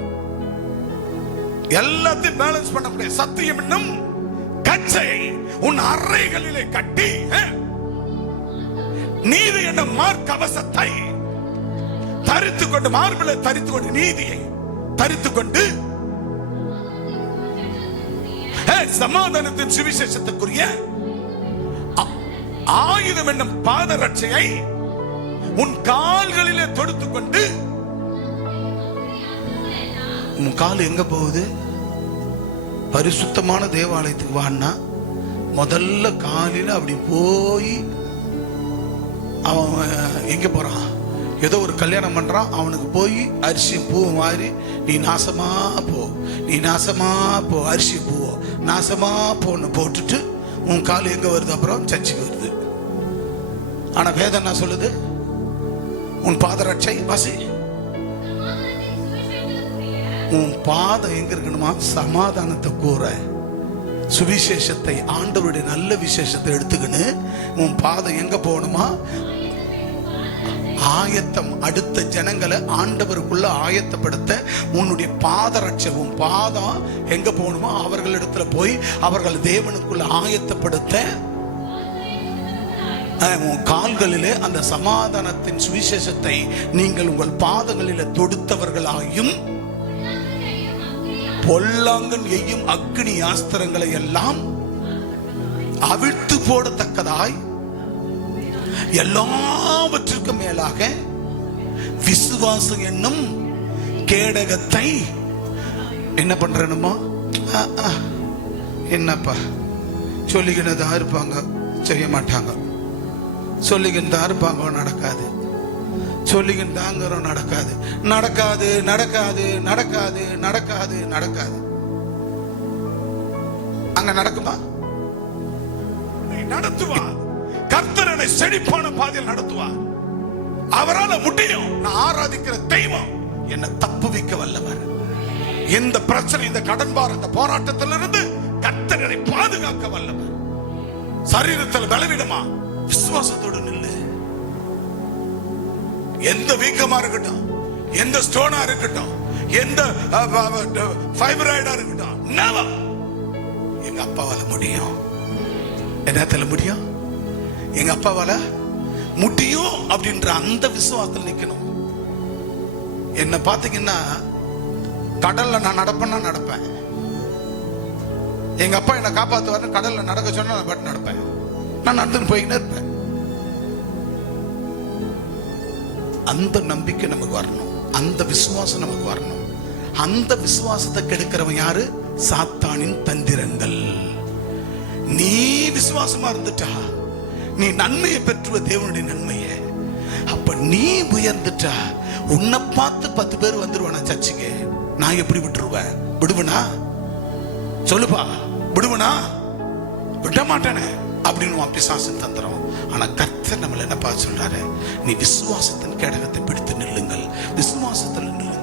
எல்லாத்தையும் பேலன்ஸ் பண்ணக்கூடிய சத்தியம் என்னும் கச்சையை உன் அறைகளிலே கட்டி, நீதி என்னும் மார்க்கவசத்தை தரித்துக் கொண்டு, மார்பிலை தரித்துக் கொண்டு, நீதியை தரித்துக் கொண்டு, சமாதானத்தின் சுவிசேஷத்துக்குரிய ஆயுதம் என்னும் பாதரட்சையை உன் கால்களிலே தொடுத்துக் கொண்டு. உன் கால் எங்க போகுது? பரிசுத்தமான தேவாலயத்துக்கு வான்னா முதல்ல காலில அப்படி போய் அவன் எங்க போறான்? ஏதோ ஒரு கல்யாணம் பண்றான், அவனுக்கு போய் அரிசி பூ மாறி நீ நாசமா போ, நீ நாசமா போ, அரிசி பூவோ நாசமா போன்னு போட்டுட்டு உன் கால் எங்க வருது? அப்புறம் சர்ச்சுக்கு வருது. ஆனா வேதம் என்ன சொல்லுது? உன் பாதரட்சை வாசி. உன் பாதம் எங்க இருக்கணுமா? சமாதானத்தை கூற. சுவிசேஷத்தை, ஆண்டவருடைய நல்ல விசேஷத்தை எடுத்துக்கின்னு உன் பாதம் எங்க போகணுமா? ஆயத்தம். அடுத்த ஜனங்களை ஆண்டவருக்குள்ள ஆயத்தப்படுத்த உன்னுடைய பாதரட்சை, உன் பாதம் எங்க போகணுமா? அவர்களிடத்துல போய் அவர்கள் தேவனுக்குள்ள ஆயத்தப்படுத்த உன் கால்களிலே அந்த சமாதானத்தின் சுவிசேஷத்தை நீங்கள் உங்கள் பாதங்களிலே தொடுத்தவர்களாயும் பொல்லாங்கன் எய்யும் அக்னி ஆஸ்திரங்களை எல்லாம் அவிழ்த்து போடத்தக்கதாய் எல்லாவற்றுக்கும் மேலாக விசுவாசம் என்னும் கேடகத்தை என்ன பண்றணுமோ? என்னப்பா சொல்லிக்கினதா இருப்பாங்க, செய்ய மாட்டாங்க. சொல்லிக்கிட்டு இருப்பாங்க, நடக்காது. சொல்லிக்கிட்டு தாங்கிறோம், நடக்காது. நடக்காது நடக்காது நடக்காது நடக்காது நடக்காது. அங்க நடக்குமா? நடத்துவார். கர்த்தரனை செழிப்பான பாதையில் நடத்துவார். அவரால் முடியும். நான் ஆராதிக்கிற தெய்வம் என்ன தப்புவிக்க வல்லவர். எந்த பிரச்சனை, இந்த கடன்பார், இந்த போராட்டத்திலிருந்து கர்த்தரனை பாதுகாக்க வல்லவர். சரீரத்தில் பலவீனமா, விசுவாசத்தோடு நில்லு. எந்த வீக்கமா இருக்கட்டும், எந்த ஸ்டோனா இருக்கட்டும், எந்த ஃபைப்ராய்டா இருக்கட்டும், never. எங்க அப்பாவால முடியும். என்னத்துல முடியும்? எங்க அப்பாவால முடியும் அப்படின்ற அந்த விசுவாசத்தில் நிக்கணும். என்ன பாத்தீங்கன்னா, கடல்ல நான் நடப்பேன்னா நடப்பேன். எங்க அப்பா என்ன காப்பாத்துவாரு. கடல்ல நடக்க சொன்னா நான் பாட்டு நடப்பேன். நான் நடந்துன்னு போய்கிட்டே இருப்பேன். அந்த நம்பிக்கை நமக்கு வரணும். அந்த விசுவாசம் நமக்கு வரணும். அந்த விசுவாசத்தை கெடுக்கிறவன் யாரு? சாத்தானின் தந்திரங்கள். நீ விசுவாசமா இருந்துட்டா, நீ நன்மையை பெற்றுவ, தேவனுடைய நன்மையை. அப்ப நீ உயர்ந்துட்டா, உன்னை பார்த்து 10 பேர் வந்துருவானா சர்ச்சுக்கு. நான் எப்படி விட்டுருவேன்? விடுவனா? சொல்லுப்பா, விடுவனா? விட மாட்டேனே அப்படின்னு பிசாசன் தந்திரம். ஆனா கர்த்தர் நம்மள என்ன பார்த்து சொல்றாரு? நீ விசுவாசத்தின் கேடகத்தை பிடித்து நில்லுங்கள். விசுவாசத்தில் நில்லுங்கள்.